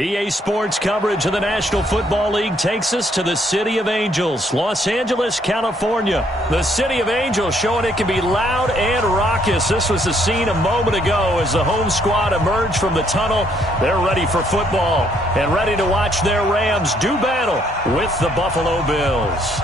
EA Sports coverage of the National Football League takes us to the City of Angels, Los Angeles, California. The City of Angels showing it can be loud and raucous. This was the scene a moment ago as the home squad emerged from the tunnel. They're ready for football and ready to watch their Rams do battle with the Buffalo Bills.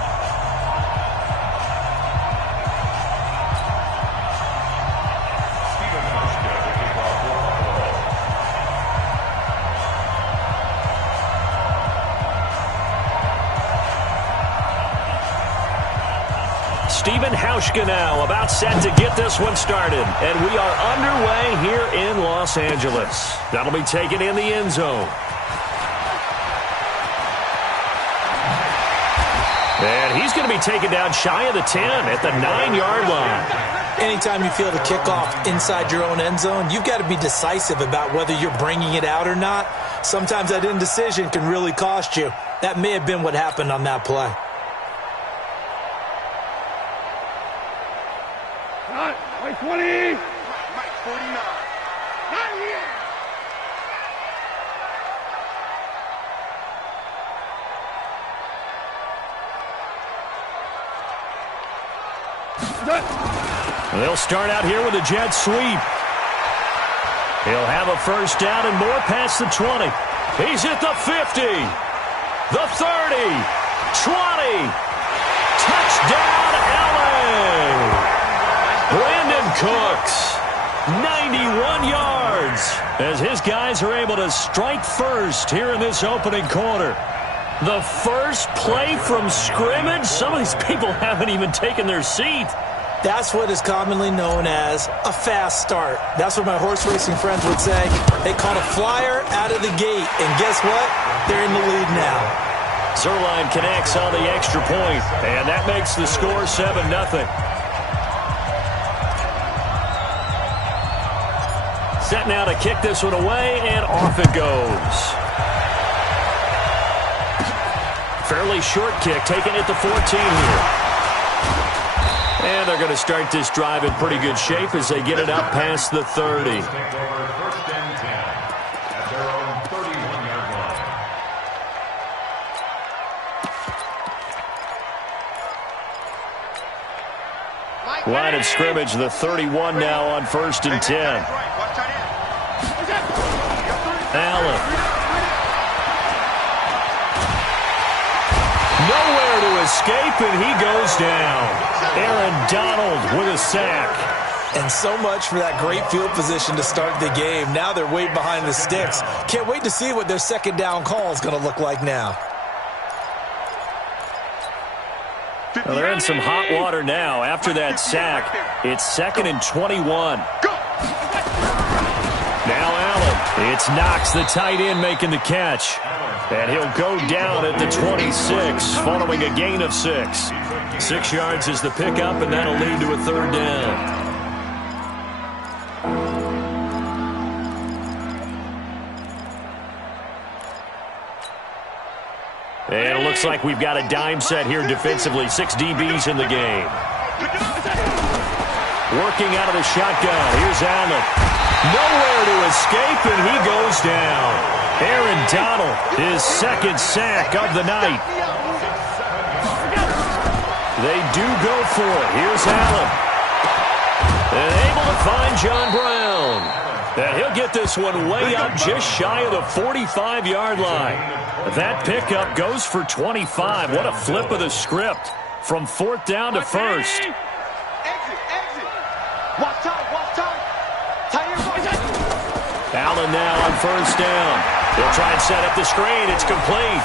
Steven Hauschka now about set to get this one started. And we are underway here in Los Angeles. That'll be taken in the end zone. And he's going to be taken down shy of the 10 at the 9-yard line. Anytime you feel the kickoff inside your own end zone, you've got to be decisive about whether you're bringing it out or not. Sometimes that indecision can really cost you. That may have been what happened on that play. Mike 20. Mike 49. Not here. They'll start out here with a jet sweep. He'll have a first down and more past the 20. He's at the 50. The 30. 20. Touchdown, LA. Brandon Cooks, 91 yards, as his guys are able to strike first here in this opening quarter. The first play from scrimmage, some of these people haven't even taken their seat. That's what is commonly known as a fast start. That's what my horse racing friends would say. They caught a flyer out of the gate, and guess what? They're in the lead now. Zerline connects on the extra point, and that makes the score 7-0. Set now to kick this one away, and off it goes. Fairly short kick, taken at the 14 here. And they're going to start this drive in pretty good shape as they get it up past the 30. Line of scrimmage, the 31 now on 1st and 10. Allen. Nowhere to escape, and he goes down. Aaron Donald with a sack. And so much for that great field position to start the game. Now they're way behind the sticks. Can't wait to see what their second down call is going to look like now. Well, they're in some hot water now after that sack. It's 2nd and 21. Now Allen. It's Knox, the tight end, making the catch. And he'll go down at the 26 following a gain of 6. 6 yards is the pickup, and that'll lead to a 3rd down. And it looks like we've got a dime set here defensively. 6 DBs in the game. Working out of the shotgun. Here's Allen. Nowhere to escape, and he goes down. Aaron Donald, his 2nd sack of the night. They do go for it. Here's Allen. And able to find John Brown. And he'll get this one way up just shy of the 45-yard line. That pickup goes for 25. What a flip of the script from 4th down to 1st. Allen now on 1st down. He'll try and set up the screen. It's complete.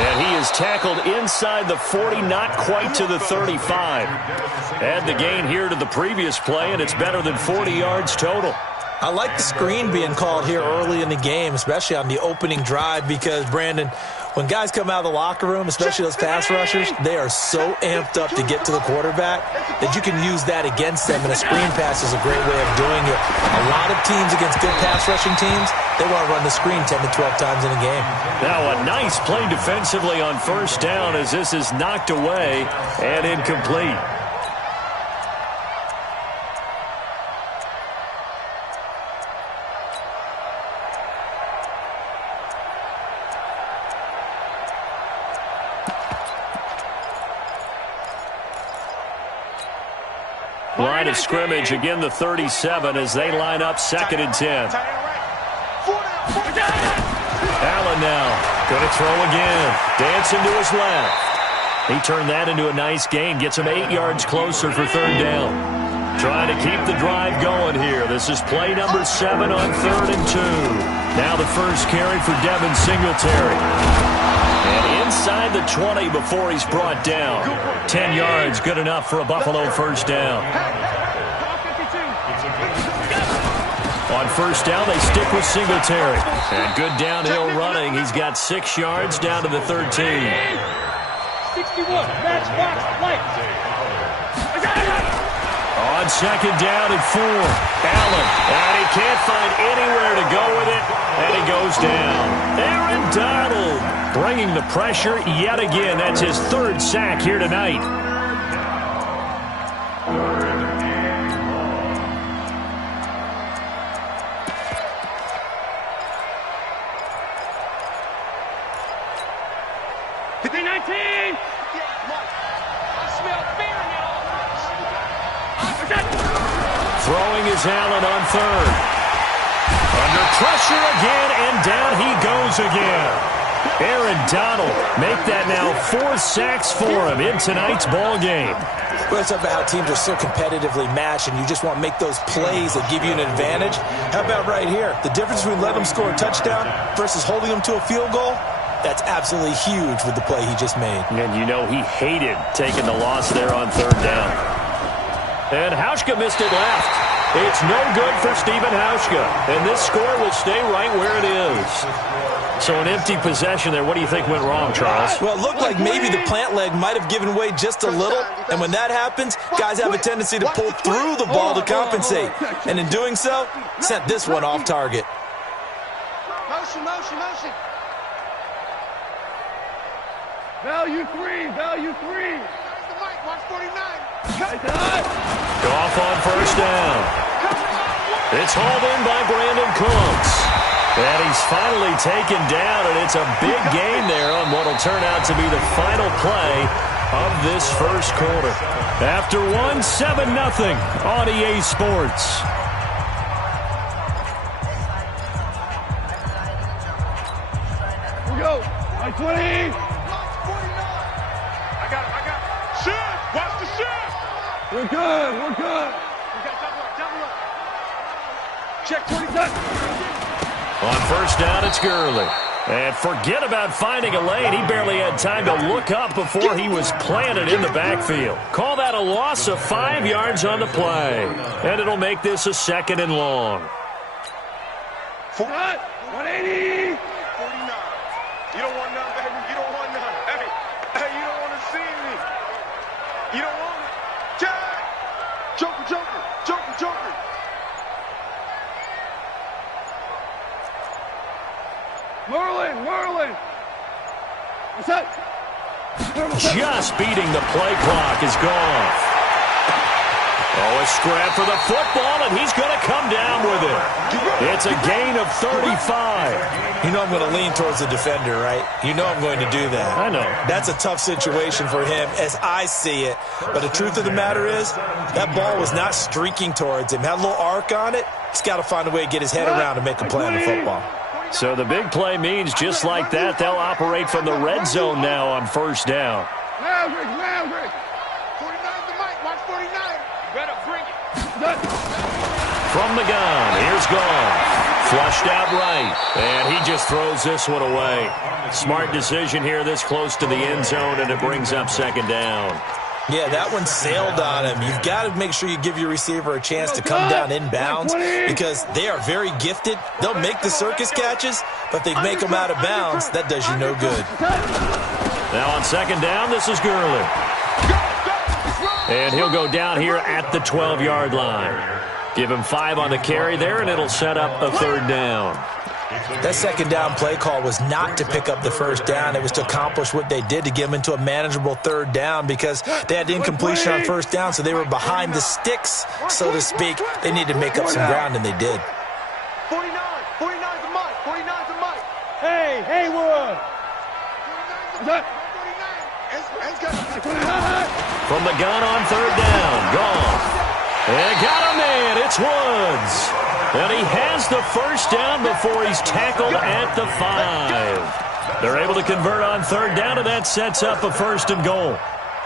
And he is tackled inside the 40, not quite to the 35. Add the gain here to the previous play, and it's better than 40 yards total. I like the screen being called here early in the game, especially on the opening drive, because, Brandon, when guys come out of the locker room, especially those pass rushers, they are so amped up to get to the quarterback that you can use that against them, and a screen pass is a great way of doing it. A lot of teams against good pass rushing teams, they want to run the screen 10 to 12 times in a game. Now a nice play defensively on 1st down as this is knocked away and incomplete. Line of scrimmage, again the 37 as they line up 2nd and 10. Allen now going to throw again. Dancing to his left. He turned that into a nice gain. Gets him 8 yards closer for 3rd down. Trying to keep the drive going here. This is play number 7 on 3rd and 2. Now the first carry for Devin Singletary. And inside the 20 before he's brought down. 10 yards, good enough for a Buffalo first down. On first down, they stick with Singletary. And good downhill running. He's got 6 yards down to the 13. 61, match box, light. On 2nd down and 4. Allen, and he can't find anywhere to go with it, and he goes down. Aaron Donald bringing the pressure yet again. That's his 3rd sack here tonight. Throwing is Allen on 3rd. Under pressure again, and down he goes again. Aaron Donald make that now 4 sacks for him in tonight's ball game. Well, it's about how teams are so competitively matched, and you just want to make those plays that give you an advantage. How about right here? The difference between letting them score a touchdown versus holding them to a field goal, that's absolutely huge with the play he just made. And you know he hated taking the loss there on 3rd down. And Hauschka missed it left. It's no good for Stephen Hauschka. And this score will stay right where it is. So an empty possession there. What do you think went wrong, Charles? Well, it looked like maybe the plant leg might have given way just a little. And when that happens, guys have a tendency to pull through the ball to compensate. And in doing so, sent this one off target. Motion, motion, motion. Value 3, value 3. Watch 49. Goff on first down. It's hauled in by Brandon Cooks. And he's finally taken down, and it's a big gain there on what will turn out to be the final play of this first quarter. After 7-0 on EA Sports. Here we go. 20. I got it. Shift. Watch the shift. We're good. We got double up. Check 20 touch. On first down, it's Gurley. And forget about finding a lane. He barely had time to look up before he was planted in the backfield. Call that a loss of 5 yards on the play. And it'll make this a 2nd and long. 180. 49. You don't want none, baby. You don't want none. Hey, you don't want to see me. You don't want it. Jack! Joker. Merlin. What's that? Just beating the play clock is gone. Oh, a scrap for the football, and he's going to come down with it. It's a gain of 35. You know I'm going to lean towards the defender, right? You know I'm going to do that. I know. That's a tough situation for him as I see it. But the truth of the matter is, that ball was not streaking towards him. Had a little arc on it. He's got to find a way to get his head around and make a play on the football. So the big play means just like that, they'll operate from the red zone now on first down. Maverick. 49 the mic. Watch 49. Better bring it. From the gun, here's Goff. Flushed out right, and he just throws this one away. Smart decision here this close to the end zone, and it brings up 2nd down. Yeah, that one sailed on him. You've got to make sure you give your receiver a chance to come down inbounds because they are very gifted. They'll make the circus catches, but they make them out of bounds. That does you no good. Now on 2nd down, this is Gurley. And he'll go down here at the 12-yard line. Give him 5 on the carry there, and it'll set up a 3rd down. That 2nd down play call was not to pick up the first down. It was to accomplish what they did to get them into a manageable 3rd down because they had incompletion on first down, so they were behind the sticks, so to speak. They needed to make up some ground, and they did. 49 the mic. 49 the mic. Hey, Haywood. 49 From the gun on 3rd down, Goff. And got him in. It's Woods. And he has the first down before he's tackled at the 5. They're able to convert on third down, and that sets up a first and goal.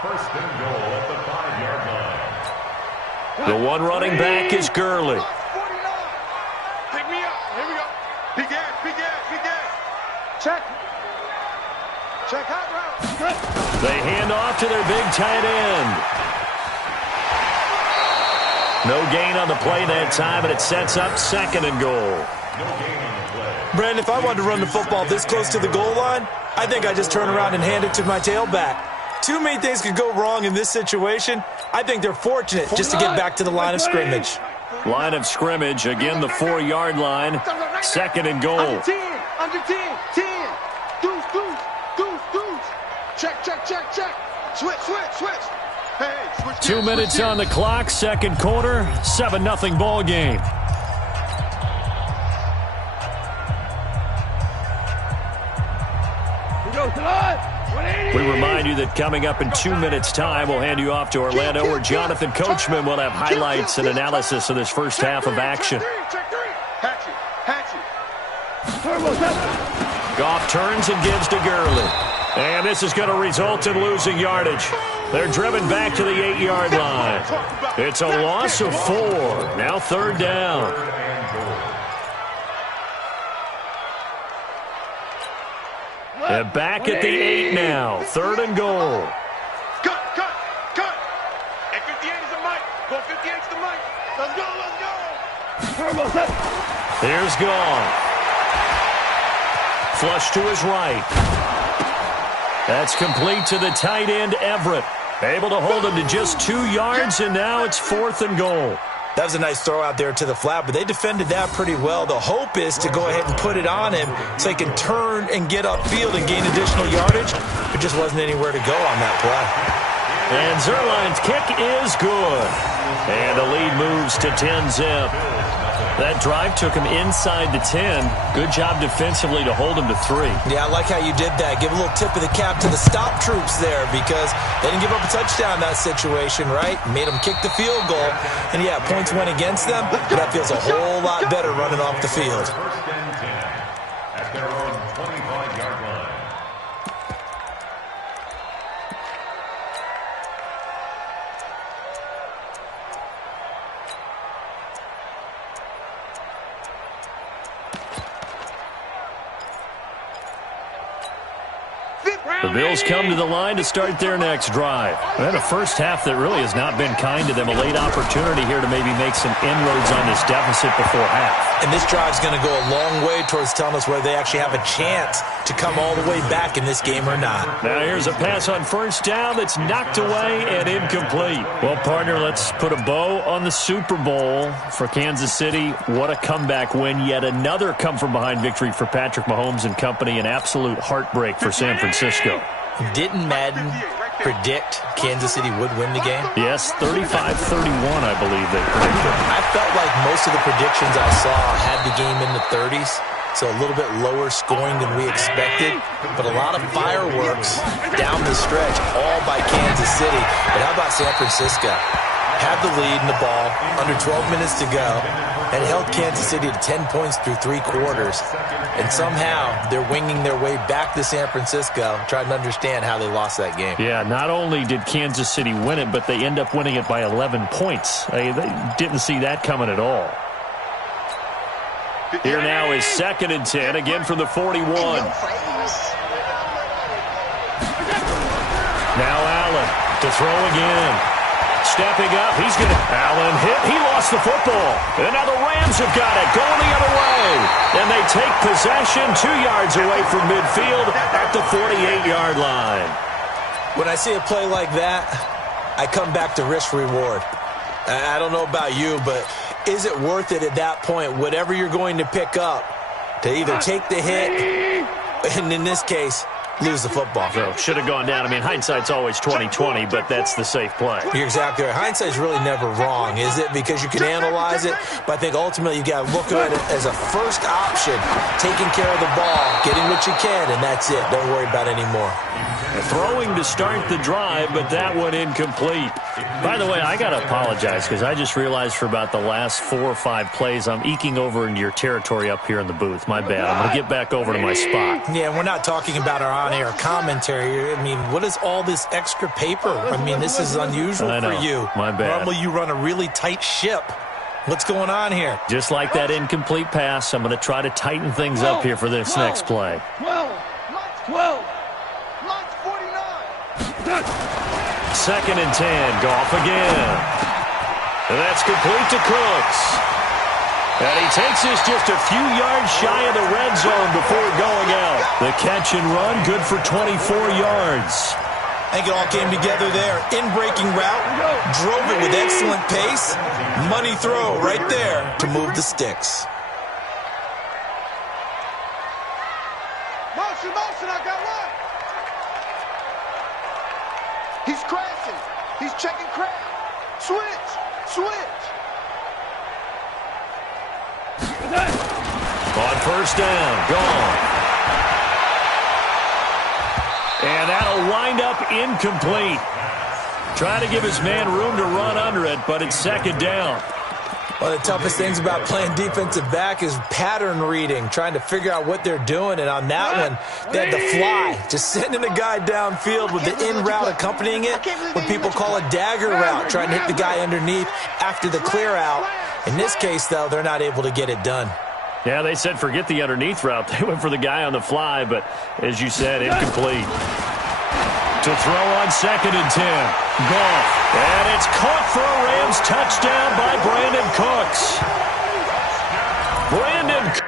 First and goal at the 5-yard line. The one running back is Gurley. Pick me up. Here we go. Big gas, big gas, big gas. Check. Check hot route. They hand off to their big tight end. No gain on the play that time, and it sets up second and goal. Brandon, if I wanted to run the football this close to the goal line, I think I just turn around and hand it to my tailback. Too many things could go wrong in this situation. I think they're fortunate just to get back to the line of scrimmage. Line of scrimmage, again the 4-yard line. Second and goal. Under 10, under 10, 10. Deuce, deuce, deuce, deuce. Check, check, check, check. Switch, switch, switch. Hey, switch. 2 minutes on the clock, second quarter, 7-0 ball game. We remind you that coming up in 2 minutes' time, we'll hand you off to Orlando, where Jonathan Coachman will have highlights and analysis of this first half of action. Goff turns and gives to Gurley. And this is going to result in losing yardage. They're driven back to the 8-yard line. It's a loss of 4. Now third down. And back at the 8 now. Third and goal. Cut, cut, cut. And 58 is the mic. Go 58 is the mic. Let's go, let's go. Here's Goff. Flush to his right. That's complete to the tight end, Everett. Able to hold him to just 2 yards, and now it's fourth and goal. That was a nice throw out there to the flat, but they defended that pretty well. The hope is to go ahead and put it on him so he can turn and get upfield and gain additional yardage. There just wasn't anywhere to go on that play. And Zerline's kick is good. And the lead moves to 10-zip. That drive took him inside the 10. Good job defensively to hold him to 3. Yeah, I like how you did that. Give a little tip of the cap to the stop troops there, because they didn't give up a touchdown in that situation, right? Made them kick the field goal. And, yeah, points went against them, but that feels a whole lot better running off the field. First and 10 at their own 25-yard line. The Bills come to the line to start their next drive. They had a first half that really has not been kind to them. A late opportunity here to maybe make some inroads on this deficit before half. And this drive's going to go a long way towards telling us whether they actually have a chance to come all the way back in this game or not. Now here's a pass on first down that's knocked away and incomplete. Well, partner, let's put a bow on the Super Bowl for Kansas City. What a comeback win. Yet another come-from-behind victory for Patrick Mahomes and company. An absolute heartbreak for San Francisco. Didn't Madden predict Kansas City would win the game? Yes, 35-31, I believe they predicted. I felt like most of the predictions I saw had the game in the 30s, so a little bit lower scoring than we expected, but a lot of fireworks down the stretch, all by Kansas City. But how about San Francisco? Had the lead in the ball, under 12 minutes to go, and held Kansas City to 10 points through 3 quarters. And somehow they're winging their way back to San Francisco, trying to understand how they lost that game. Yeah, not only did Kansas City win it, but they end up winning it by 11 points. They didn't see that coming at all. Here now is second and 10, again from the 41. Now Allen to throw again. Stepping up, he's going to... Allen hit. He lost the football. And now the Rams have got it, going the other way. And they take possession 2 yards away from midfield at the 48-yard line. When I see a play like that, I come back to risk-reward. I don't know about you, but is it worth it at that point, whatever you're going to pick up, to either take the hit, and in this case, lose the football? So should have gone down. I mean, hindsight's always 20/20, but that's the safe play. You're exactly right. Hindsight's really never wrong, is it? Because you can analyze it, but I think ultimately you got to look at it as a first option, taking care of the ball, getting what you can, and that's it. Don't worry about it anymore. Throwing to start the drive, but that one incomplete. By the way, I got to apologize because I just realized for about the last 4 or 5 plays, I'm eking over into your territory up here in the booth. My bad. I'm going to get back over to my spot. Yeah, we're not talking about our on-air commentary. I mean, what is all this extra paper? I mean, this is unusual for you. My bad. Normally you run a really tight ship. What's going on here? Just like that incomplete pass, I'm going to try to tighten things up here for this next play. 12. 2nd and 10. Goff again. And that's complete to Cooks. And he takes this just a few yards shy of the red zone before going out. The catch and run, good for 24 yards. I think it all came together there. In-breaking route, drove it with excellent pace. Money throw right there to move the sticks. Motion, I got one. He's crashing. He's checking crap. Switch. On first down, gone. And that'll wind up incomplete. Trying to give his man room to run under it, but it's 2nd down. One of the toughest things about playing defensive back is pattern reading, trying to figure out what they're doing. And on that one, they had to fly, just sending a guy downfield with the in route accompanying it, what people call a dagger route, trying to hit the guy underneath after the clear out. In this case, though, they're not able to get it done. Yeah, they said forget the underneath route. They went for the guy on the fly, but as you said, incomplete. To throw on 2nd and 10. Goff. And it's caught for a Rams touchdown by Brandon Cooks. Brandon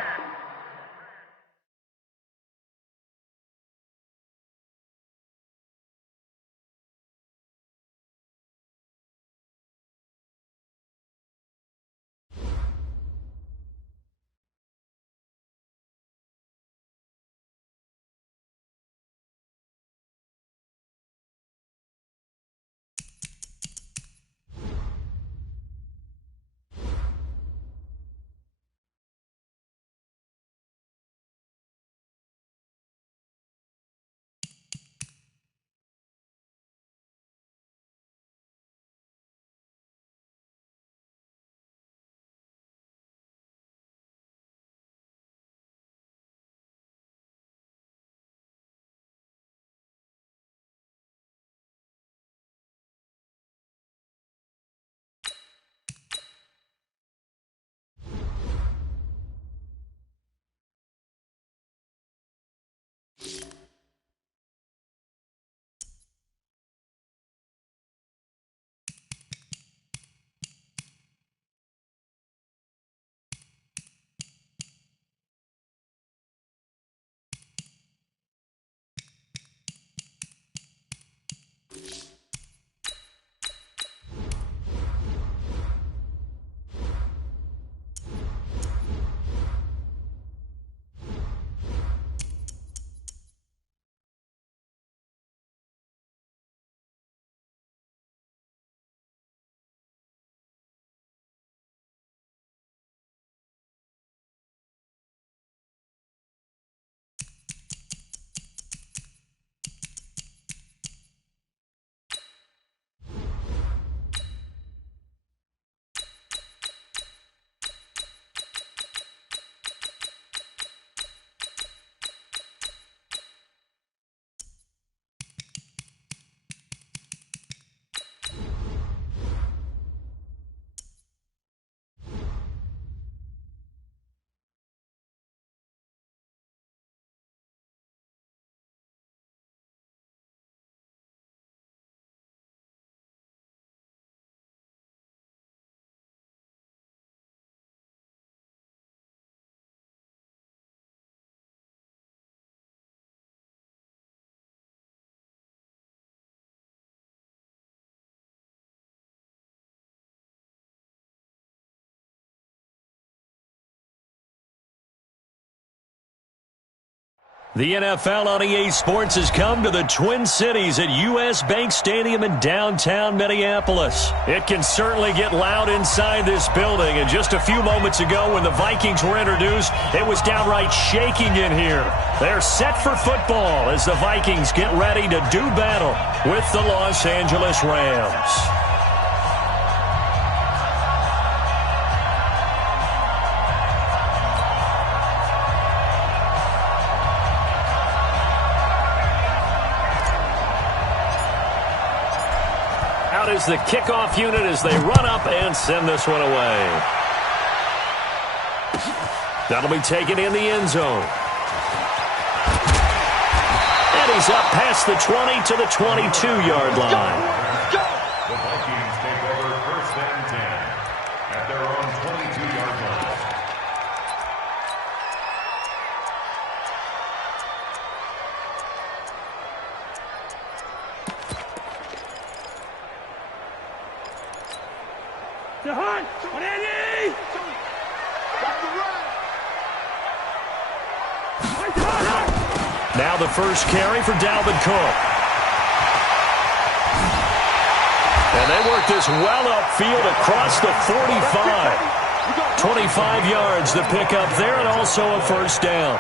The NFL on EA Sports has come to the Twin Cities at US Bank Stadium in downtown Minneapolis. It can certainly get loud inside this building, and just a few moments ago when the Vikings were introduced, it was downright shaking in here. They're set for football as the Vikings get ready to do battle with the Los Angeles Rams. Is the kickoff unit as they run up and send this one away. That'll be taken in the end zone. And he's up past the 20 to the 22-yard line. The Vikings take over 1st and 10 at their own 22-yard line. Now the first carry for Dalvin Cook. And they work this well upfield across the 45. 25 yards to pick up there, and also a first down.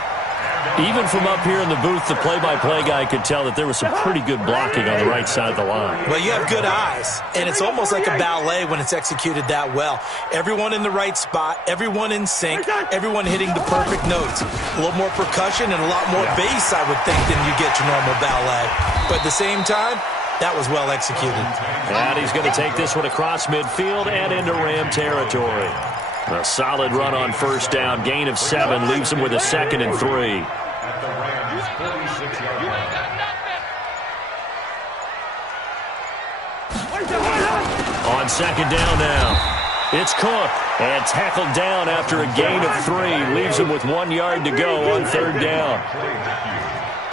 Even from up here in the booth, the play-by-play guy could tell that there was some pretty good blocking on the right side of the line. Well, you have good eyes, and it's almost like a ballet when it's executed that well. Everyone in the right spot, everyone in sync, everyone hitting the perfect notes. A little more percussion and a lot more bass, I would think, than you get your normal ballet. But at the same time, that was well executed. And he's going to take this one across midfield and into Ram territory. A solid run on first down, gain of 7, leaves him with a 2nd and 3. At the Rams' 46-yard line. On second down now, it's Cook, and tackled down after a gain of 3, leaves him with 1 yard to go on third down.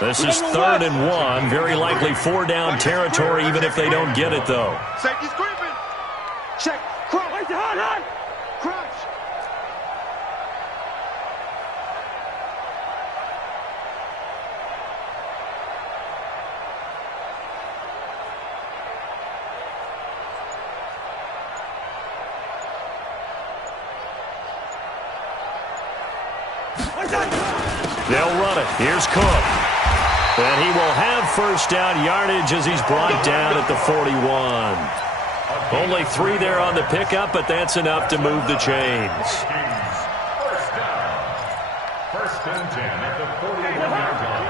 This is 3rd and 1, very likely 4-down territory, even if they don't get it, though. Safety's creeping. Check. Crunch. Crunch. They'll run it. Here's Cook. And he will have first down yardage as he's brought down at the 41. Only 3 there on the pickup, but that's enough to move the chains. First down. 1st and 10 at the 41-yard line.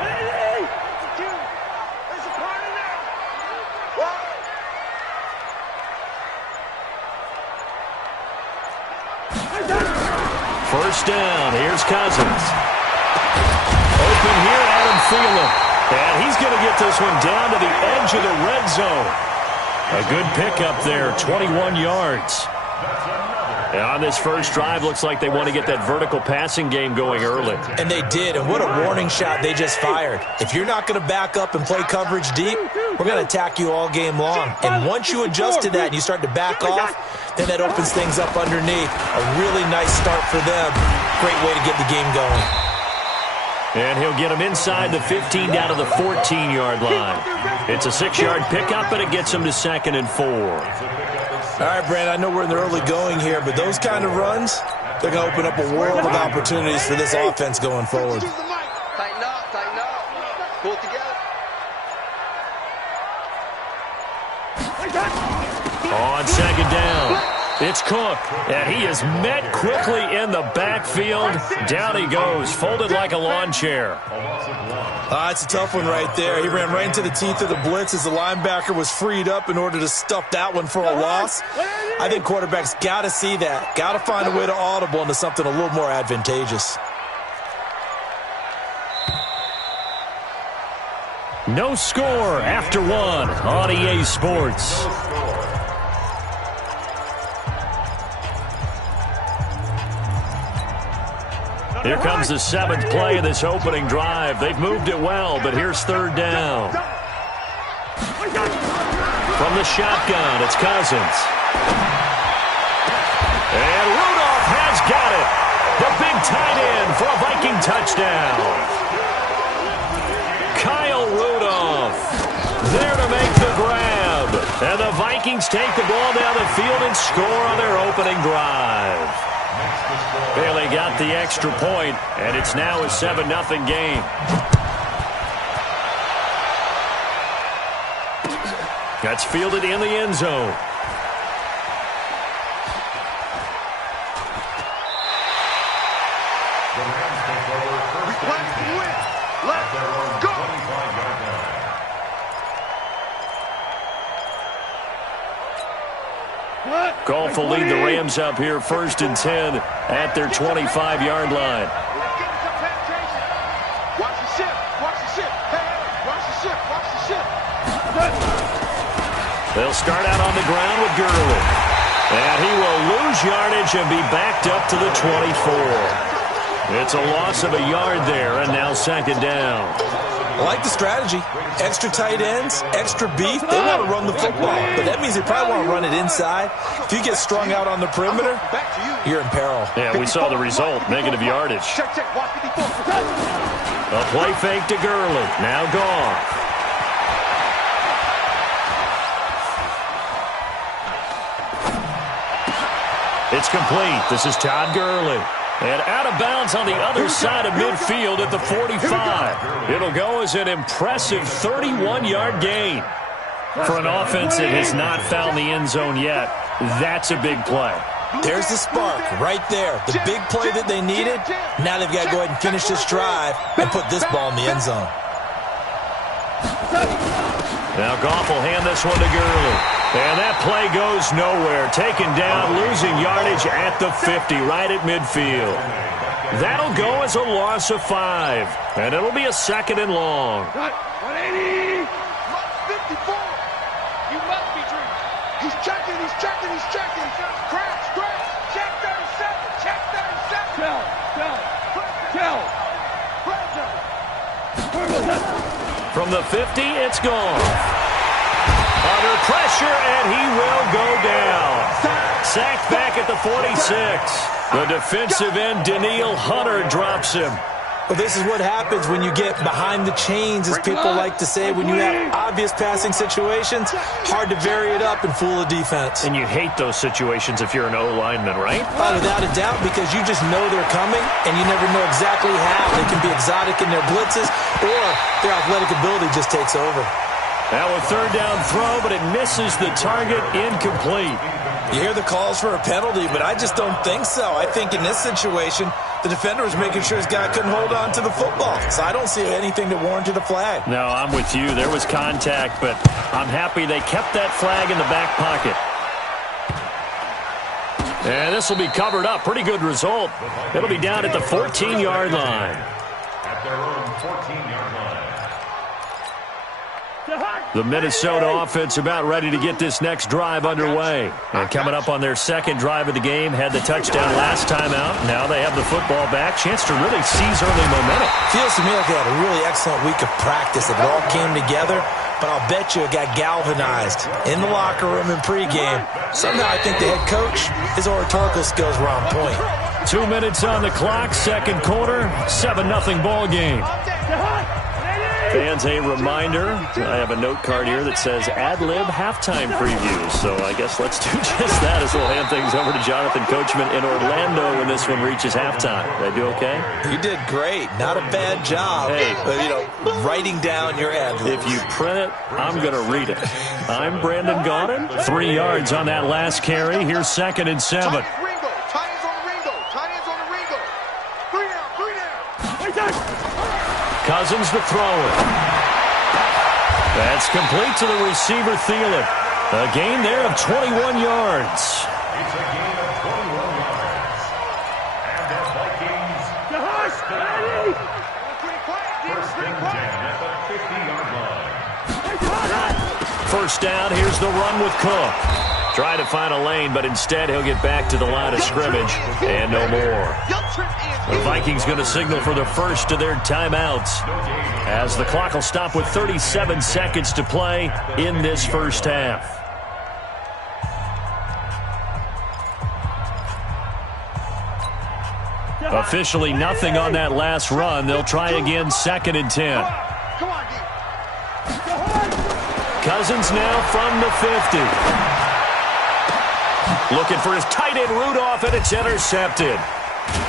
First down. Here's Cousins. Open here, Adam Thielen. And he's going to get this one down to the edge of the red zone. A good pickup there, 21 yards. And on this first drive, looks like they want to get that vertical passing game going early. And they did, and what a warning shot they just fired. If you're not going to back up and play coverage deep, we're going to attack you all game long. And once you adjust to that and you start to back off, then that opens things up underneath. A really nice start for them. Great way to get the game going. And he'll get him inside the 15 down to the 14-yard line. It's a 6-yard pickup, and it gets him to 2nd and 4. All right, Brandon, I know we're in the early going here, but those kind of runs, they're going to open up a world of opportunities for this offense going forward. Tighten up. Pull it together. On second down, it's Cook, and he is met quickly in the backfield. Down he goes, folded like a lawn chair. It's a tough one right there. He ran right into the teeth of the blitz as the linebacker was freed up in order to stuff that one for a loss. I think quarterbacks got to see that. Got to find a way to audible into something a little more advantageous. No score after 1 on EA Sports. Here comes the 7th play of this opening drive. They've moved it well, but here's third down. From the shotgun, it's Cousins. And Rudolph has got it. The big tight end for a Viking touchdown. There to make the grab. And the Vikings take the ball down the field and score on their opening drive. Bailey got the extra point, and it's now a 7-0 game. That's fielded in the end zone. Goff will lead the Rams up here 1st and 10 at their 25-yard line. Watch the ship. Watch the ship. Hey, watch the ship. Watch the ship. They'll start out on the ground with Gurley. And he will lose yardage and be backed up to the 24. It's a loss of a yard there, and now 2nd down. I like the strategy. Extra tight ends, extra beef. They want to run the football, but that means they probably want to run it inside. If you get strung out on the perimeter, you're in peril. Yeah, we saw the result, negative yardage. A play fake to Gurley. Now Goff. It's complete. This is Todd Gurley. And out of bounds on the other side of midfield at the 45. It'll go as an impressive 31-yard gain. For an offense that has not found the end zone yet, that's a big play. There's the spark right there. The big play that they needed. Now they've got to go ahead and finish this drive and put this ball in the end zone. Now Goff will hand this one to Gurley. And that play goes nowhere. Taken down, losing yardage at the 50, right at midfield. That'll go as a loss of 5. And it'll be a 2nd and long. 180. 54. You must be dreaming. He's checking, he's checking, he's checking. Crash. Check 37. Check 37. Tell. From the 50, it's gone. Under pressure, and he will go down. Sacked back at the 46. The defensive end, Danielle Hunter, drops him. Well, this is what happens when you get behind the chains, as people like to say. When you have obvious passing situations, hard to vary it up and fool a defense. And you hate those situations if you're an O-lineman, right? Oh, without a doubt, because you just know they're coming, and you never know exactly how. They can be exotic in their blitzes, or their athletic ability just takes over. Now a 3rd down throw, but it misses the target, incomplete. You hear the calls for a penalty, but I just don't think so. I think in this situation, the defender was making sure his guy couldn't hold on to the football. So I don't see anything that warranted a flag. No, I'm with you. There was contact, but I'm happy they kept that flag in the back pocket. And this will be covered up. Pretty good result. It'll be down at the 14-yard line. At their own 14-yard line. The Minnesota offense about ready to get this next drive underway. And coming up on their 2nd drive of the game, had the touchdown last time out. Now they have the football back. Chance to really seize early momentum. Feels to me like they had a really excellent week of practice. It all came together, but I'll bet you it got galvanized in the locker room in pregame. Somehow I think the head coach, his oratorical skills were on point. 2 minutes on the clock, 2nd quarter, 7-0 ball game. Fans, a reminder, I have a note card here that says ad-lib halftime previews. So I guess let's do just that as we'll hand things over to Jonathan Coachman in Orlando when this one reaches halftime. Did I do okay? You did great. Not a bad job. Hey. Writing down your ad-libs. If you print it, I'm going to read it. I'm Brandon Gaudin. 3 yards on that last carry. Here's 2nd and 7. Ringo. Tight ends on Ringo. Tight ends on the Ringo. 3 down. Cousins to throw it. That's complete to the receiver, Thielen. A gain there of 21 yards. It's a gain of 21 yards. And the Vikings stay. 1st and 10 at the 50-yard line. 1st down, here's the run with Cook. Try to find a lane, but instead he'll get back to the line of scrimmage and no more. The Vikings going to signal for the first of their timeouts as the clock will stop with 37 seconds to play in this first half. Officially nothing on that last run. They'll try again, 2nd and 10. Come on, D. Cousins now from the 50. Looking for his tight end Rudolph, and it's intercepted.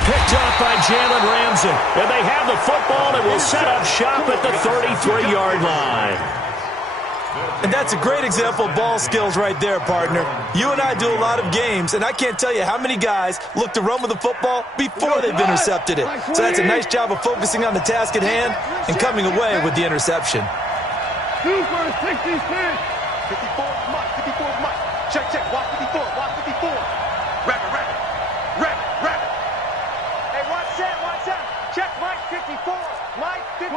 Picked up by Jalen Ramsey. And they have the football and will set up shop at the 33-yard line. And that's a great example of ball skills right there, partner. You and I do a lot of games, and I can't tell you how many guys look to run with the football before they've intercepted it. So that's a nice job of focusing on the task at hand and coming away with the interception. 2 for 66. 54 is Mike. 54 is Mike. Check, check. Watch 54. Watch 54. Rabbit, rabbit. Rabbit, rabbit. Hey, watch that. Watch that. Check Mike 54. Mike 12.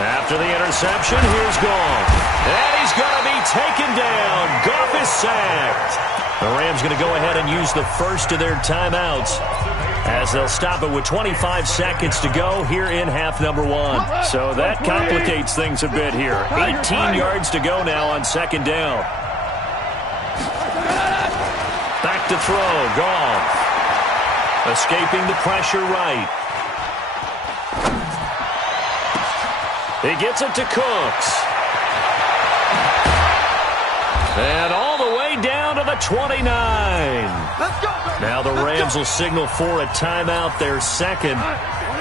After the interception, here's Goff. And he's going to be taken down. Goff is sacked. The Rams going to go ahead and use the first of their timeouts as they'll stop it with 25 seconds to go here in half number 1. So that complicates things a bit here. 18 yards to go now on second down. Back to throw. Goff. Escaping the pressure right. He gets it to Cooks. And all the way down to the 29. Now the Rams will signal for a timeout, their second,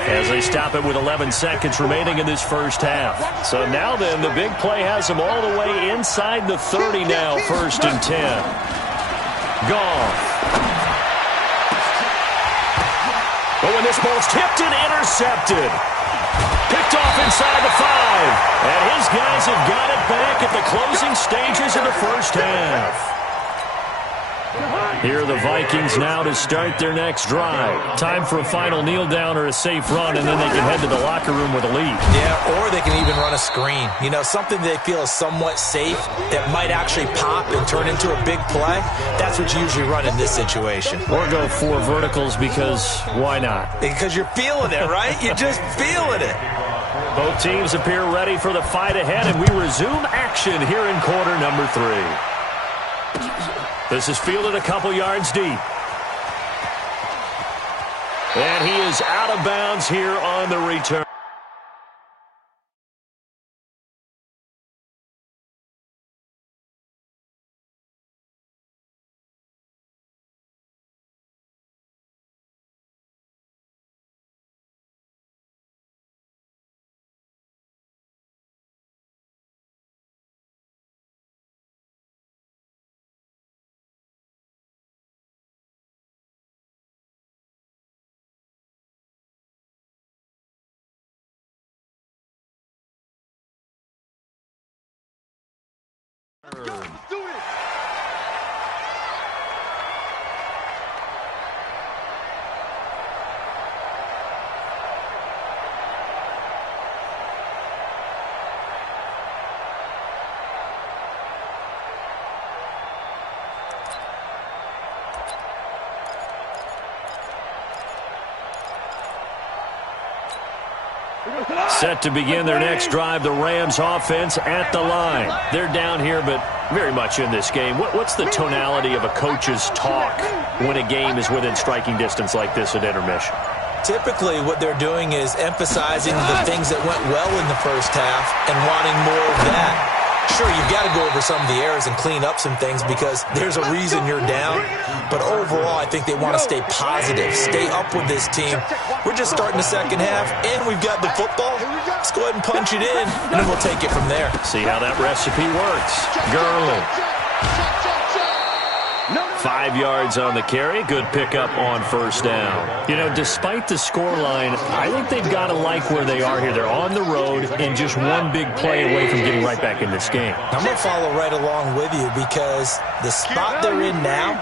as they stop it with 11 seconds remaining in this first half. So now then, the big play has them all the way inside the 30 now, 1st and 10. Goff. But when this ball's tipped and intercepted. Picked off inside the 5. And his guys have got it back at the closing stages of the first half. Here are the Vikings now to start their next drive. Time for a final kneel down or a safe run, and then they can head to the locker room with a lead. Yeah, or they can even run a screen. You know, something they feel is somewhat safe that might actually pop and turn into a big play. That's what you usually run in this situation. Or go 4 verticals because why not? Because you're feeling it, right? You're just feeling it. Both teams appear ready for the fight ahead, and we resume action here in quarter number 3. This is fielded a couple yards deep. And he is out of bounds here on the return. Set to begin their next drive, the Rams offense at the line. They're down here, but very much in this game. What's the tonality of a coach's talk when a game is within striking distance like this at intermission? Typically, what they're doing is emphasizing the things that went well in the first half and wanting more of that. Sure, you've got to go over some of the errors and clean up some things because there's a reason you're down. But overall, I think they want to stay positive, stay up with this team. We're just starting the second half, and we've got the football. Let's go ahead and punch it in, and then we'll take it from there. See how that recipe works. Gurley. 5 yards on the carry. Good pickup on first down. You know, despite the scoreline, I think they've got to like where they are here. They're on the road and just one big play away from getting right back in this game. I'm going to follow right along with you because the spot they're in now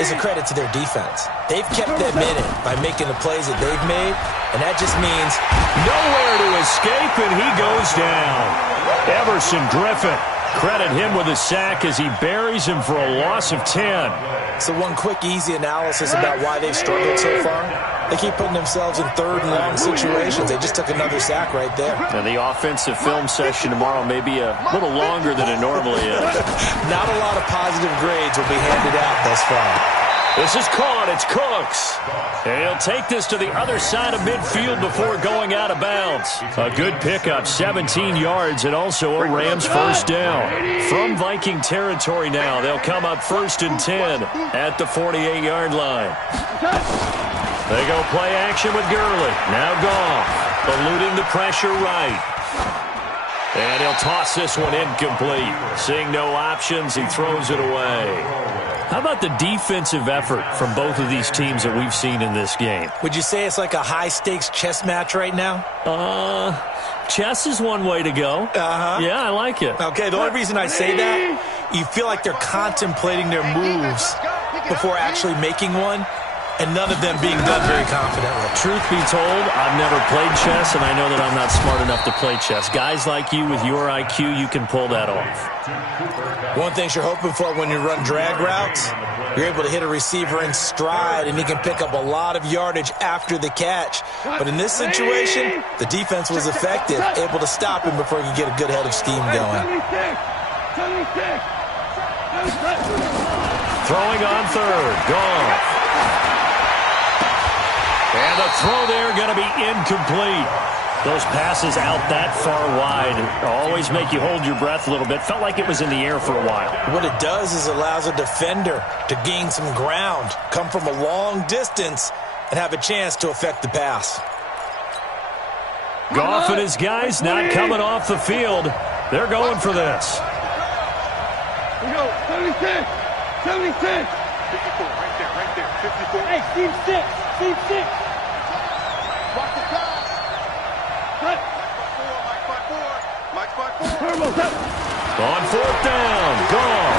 is a credit to their defense. They've kept them in it by making the plays that they've made, and that just means nowhere to escape, and he goes down. Everson Griffin. Credit him with a sack as he buries him for a loss of 10. So one quick, easy analysis about why they've struggled so far. They keep putting themselves in third and long situations. They just took another sack right there. And the offensive film session tomorrow may be a little longer than it normally is. Not a lot of positive grades will be handed out thus far. This is caught. It's Cooks. And he'll take this to the other side of midfield before going out of bounds. A good pickup, 17 yards, and also a Rams first down. From Viking territory now, they'll come up 1st and 10 at the 48-yard line. They go play action with Gurley. Now Goff, eluding the pressure right. And he'll toss this one incomplete. Seeing no options, he throws it away. How about the defensive effort from both of these teams that we've seen in this game? Would you say it's like a high-stakes chess match right now? Chess is one way to go. Yeah, I like it. Okay, the only reason I say that, you feel like they're contemplating their moves before actually making one, and none of them being done very confidently. Truth be told, I've never played chess, and I know that I'm not smart enough to play chess. Guys like you with your IQ, you can pull that off. One thing you're hoping for when you run drag routes, you're able to hit a receiver in stride, and he can pick up a lot of yardage after the catch. But in this situation, the defense was effective, able to stop him before he could get a good head of steam going. Throwing on 3rd, Goff. And the throw there going to be incomplete. Those passes out that far wide always make you hold your breath a little bit. Felt like it was in the air for a while. What it does is allows a defender to gain some ground, come from a long distance, and have a chance to affect the pass. Goff and his guys not coming off the field. They're going for this. We go, 76, 76. 54, right there, 54. Hey, Steve 6, Steve 6. Watch the pass. Cut. Mike 5-4. On 4th down, Goff.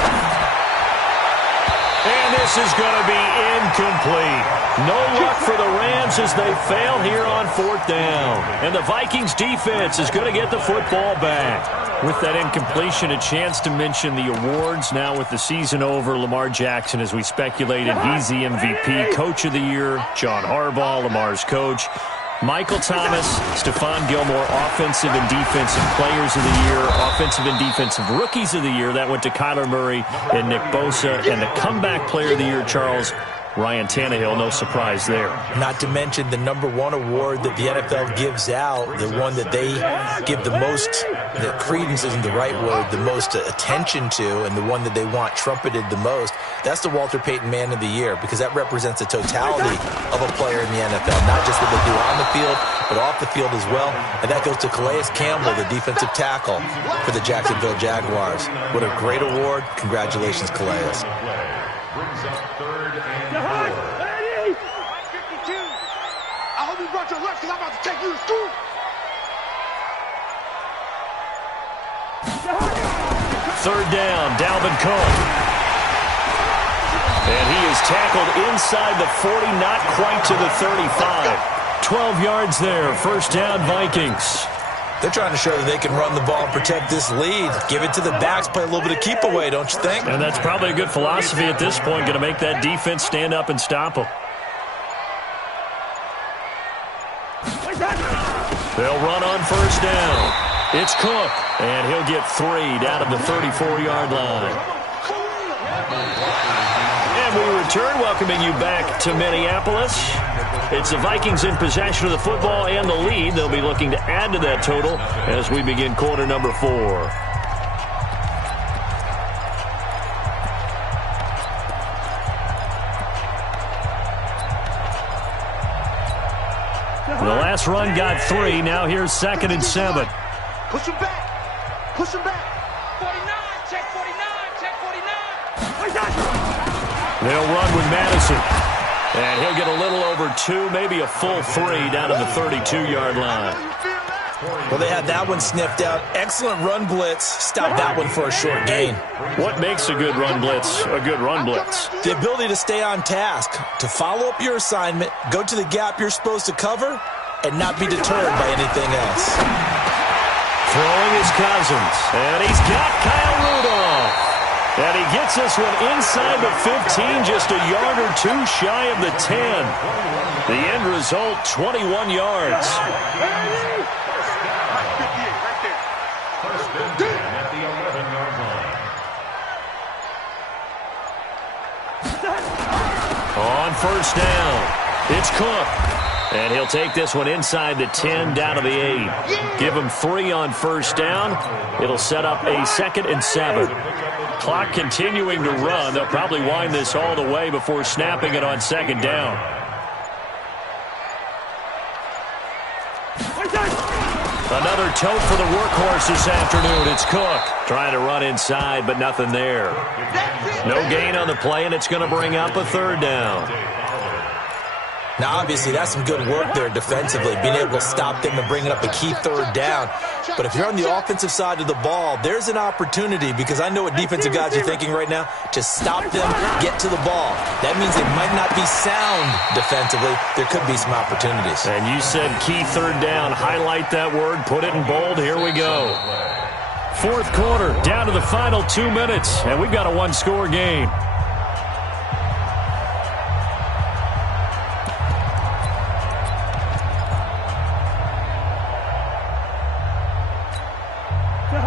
And this is going to be incomplete. No luck for the Rams as they fail here on 4th down. And the Vikings defense is going to get the football back. With that incompletion, a chance to mention the awards. Now with the season over, Lamar Jackson, as we speculated, he's the MVP. Coach of the Year, John Harbaugh, Lamar's coach. Michael Thomas, Stephon Gilmore, Offensive and Defensive Players of the Year, Offensive and Defensive Rookies of the Year. That went to Kyler Murray and Nick Bosa. And the Comeback Player of the Year, Charles, Ryan Tannehill, no surprise there. Not to mention the #1 award that the NFL gives out, the one that they give the most, the credence isn't the right word, the most attention to, and the one that they want trumpeted the most. That's the Walter Payton Man of the Year, because that represents the totality of a player in the NFL, not just what they do on the field, but off the field as well. And that goes to Calais Campbell, the defensive tackle for the Jacksonville Jaguars. What a great award. Congratulations, Calais. Brings up 3rd and 4. 52. I hope you brought your lunch because I'm about to take you to school. Third down, Dalvin Cook. And he is tackled inside the 40, not quite to the 35. 12 yards there, first down Vikings. They're trying to show that they can run the ball and protect this lead. Give it to the backs, play a little bit of keep away, don't you think? And that's probably a good philosophy at this point, going to make that defense stand up and stop them. They'll run on first down. It's Cook, and he'll get 3 down at the 34-yard line. And we return, welcoming you back to Minneapolis. It's the Vikings in possession of the football and the lead. They'll be looking to add to that total as we begin quarter number 4. The last run got 3. Now here's 2nd and 7. Push him back. Push him back. 49. Check 49. Check 49. They'll run with Madison. And he'll get a little over 2, maybe a full 3 down to the 32-yard line. Well, they had that one sniffed out. Excellent run blitz. Stop that one for a short gain. What makes a good run blitz a good run blitz? The ability to stay on task, to follow up your assignment, go to the gap you're supposed to cover, and not be deterred by anything else. Throwing his Cousins. And he's got Kyle Rudolph. And he gets this one inside the 15, just a yard or 2 shy of the 10. The end result, 21 yards. First and 10 at the 11-yard line. first down. It's Cook. And he'll take this one inside the 10, down to the 8. Give him 3 on first down. It'll set up a 2nd and 7. Clock continuing to run. They'll probably wind this all the way before snapping it on 2nd down. Another tote for the workhorse this afternoon. It's Cook trying to run inside, but nothing there. No gain on the play, and it's going to bring up a 3rd down. Now, obviously, that's some good work there defensively, being able to stop them and bringing up a key 3rd down. But if you're on the offensive side of the ball, there's an opportunity, because I know what defensive guys are thinking right now, to stop them, get to the ball. That means they might not be sound defensively. There could be some opportunities. And you said key 3rd down. Highlight that word. Put it in bold. Here we go. 4th quarter, down to the final 2 minutes, and we've got a 1-score game.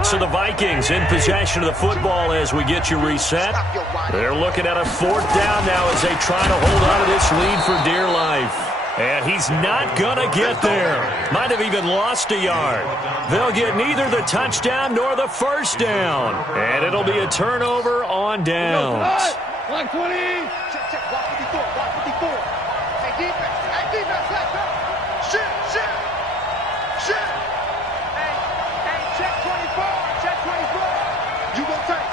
So the Vikings in possession of the football as we get you reset. They're looking at a 4th down now as they try to hold on to this lead for dear life. And he's not going to get there. Might have even lost a yard. They'll get neither the touchdown nor the first down. And it'll be a turnover on downs. Like 20. Check. Watch 54. Watch 54. Hey, defense. Let's go. Shit. Check 24. Check 24. You got tape.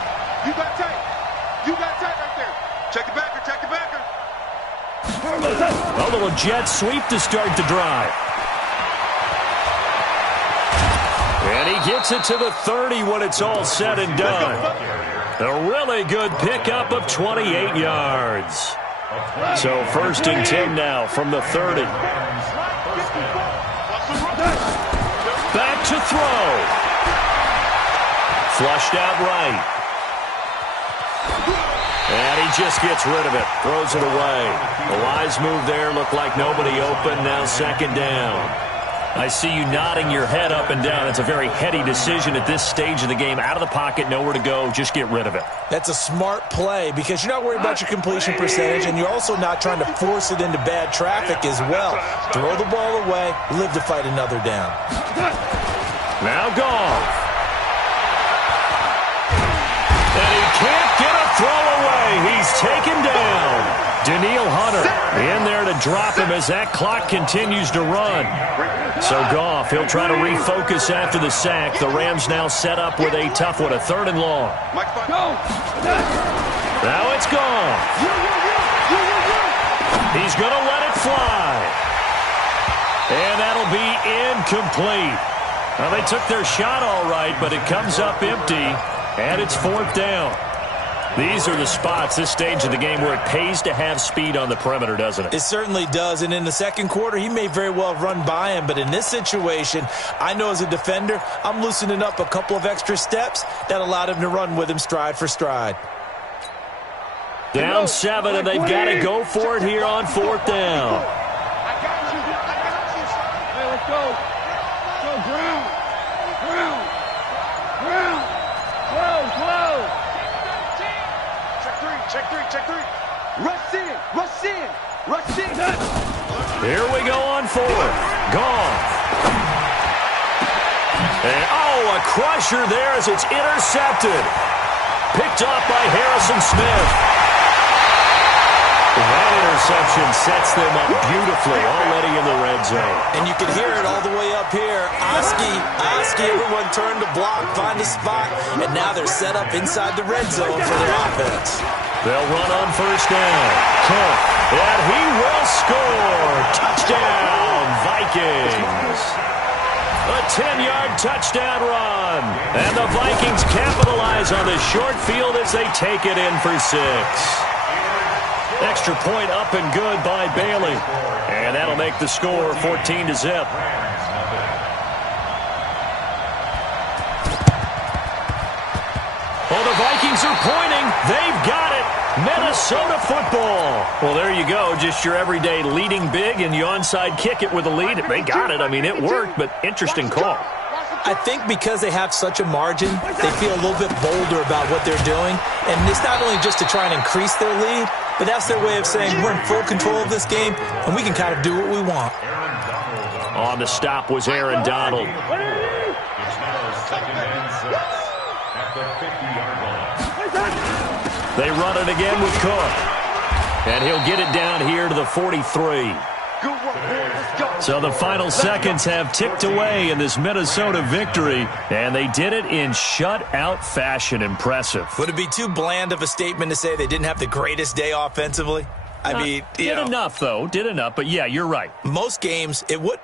You got tape right there. Check the backer. A little jet sweep to start the drive. And he gets it to the 30 when it's all said and done. A really good pickup of 28 yards. So 1st and 10 now from the 30. Back to throw. Flushed out right. And he just gets rid of it. Throws it away. A wise move there. Looked like nobody open. Now 2nd down. I see you nodding your head up and down. It's a very heady decision at this stage of the game. Out of the pocket, nowhere to go. Just get rid of it. That's a smart play because you're not worried about your completion percentage, and you're also not trying to force it into bad traffic as well. Throw the ball away. Live to fight another down. Now Goff. And he can't get a throw away. He's taken down. Daniil Hunter in there to drop him as that clock continues to run. So Goff, he'll try to refocus after the sack. The Rams now set up with a tough one, a 3rd and long. Now it's Goff. He's going to let it fly. And that'll be incomplete. Well, they took their shot all right, but it comes up empty, and it's 4th down. These are the spots, this stage of the game, where it pays to have speed on the perimeter, doesn't it? It certainly does, and in the 2nd quarter, he may very well have run by him, but in this situation, I know as a defender, I'm loosening up a couple of extra steps that allowed him to run with him stride for stride. Down 7, and they've got to go for it here on 4th down. I got you. Hey, let's go. Go, ground. Close. Check 3. Rush in. Here we go on 4th. Gone. And, a crusher there as it's intercepted. Picked off by Harrison Smith. That interception sets them up beautifully already in the red zone. And you can hear it all the way up here. Oski, everyone turned to block, find a spot, and now they're set up inside the red zone for their offense. They'll run on 1st down. Cook, and he will score. Touchdown, Vikings. A 10-yard touchdown run. And the Vikings capitalize on the short field as they take it in for 6. Extra point up and good by Bailey. And that'll make the score 14-0. Oh, the Vikings are pointing. They've got it. Minnesota football. Well, there you go. Just your everyday leading big, and you onside kick it with a lead. They got it. I mean, it worked, but interesting call. I think because they have such a margin, they feel a little bit bolder about what they're doing. And it's not only just to try and increase their lead, but that's their way of saying we're in full control of this game, and we can kind of do what we want. On the stop was Aaron Donald. It's now 2nd and 6 at the 50-yard line. They run it again with Cook. And he'll get it down here to the 43. Good work, boys. Let's go. So the final seconds have ticked away in this Minnesota victory, and they did it in shutout fashion. Impressive. Would it be too bland of a statement to say they didn't have the greatest day offensively? I mean, did enough, though. Did enough, but yeah, you're right. Most games, it would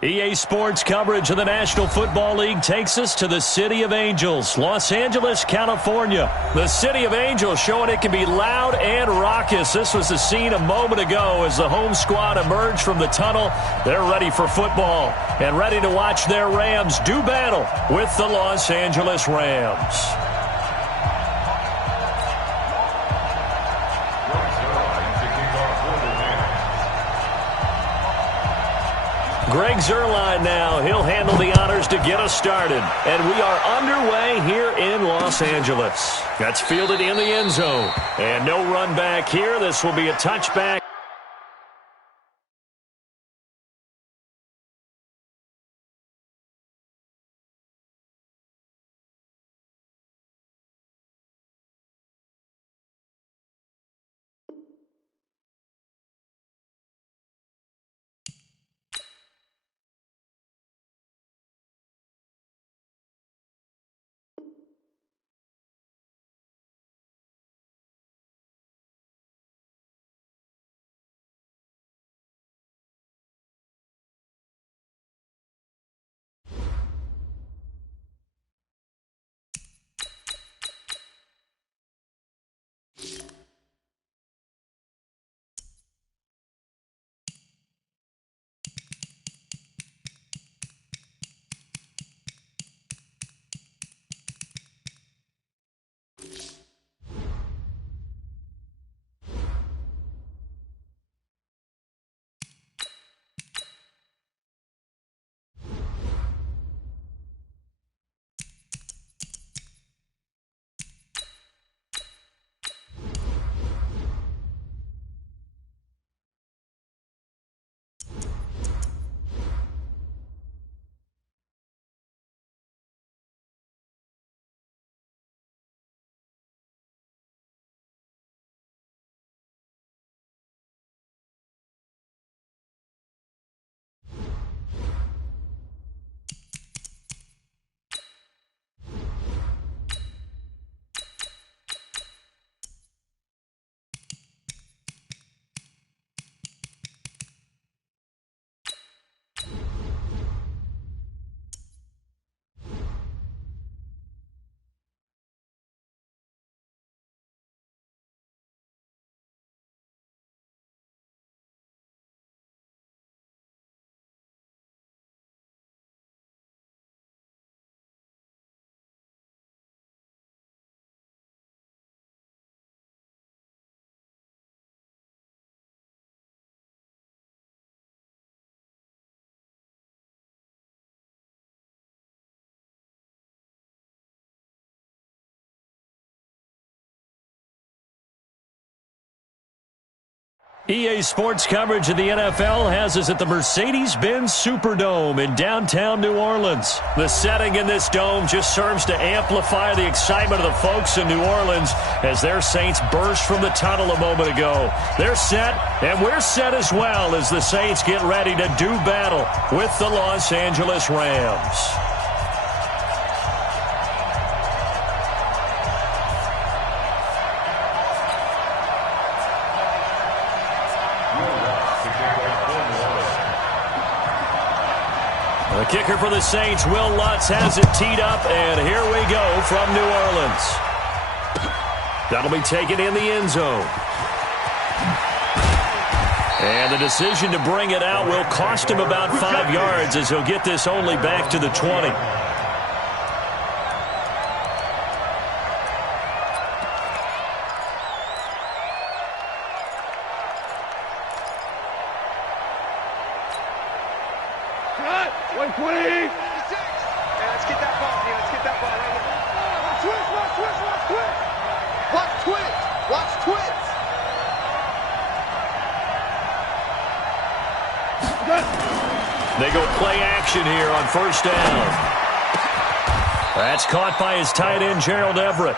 EA Sports coverage of the National Football League takes us to the City of Angels, Los Angeles, California. The City of Angels showing it can be loud and raucous. This was the scene a moment ago as the home squad emerged from the tunnel. They're ready for football and ready to watch their Rams do battle with the Los Angeles Rams. Greg Zuerlein now. He'll handle the honors to get us started. And we are underway here in Los Angeles. That's fielded in the end zone. And no run back here. This will be a touchback. EA Sports coverage of the NFL has us at the Mercedes-Benz Superdome in downtown New Orleans. The setting in this dome just serves to amplify the excitement of the folks in New Orleans as their Saints burst from the tunnel a moment ago. They're set, and we're set as well as the Saints get ready to do battle with the Los Angeles Rams. The kicker for the Saints, Will Lutz, has it teed up, and here we go from New Orleans. That'll be taken in the end zone. And the decision to bring it out will cost him about 5 yards as he'll get this only back to the 20. They go play action here on first down. That's caught by his tight end, Gerald Everett.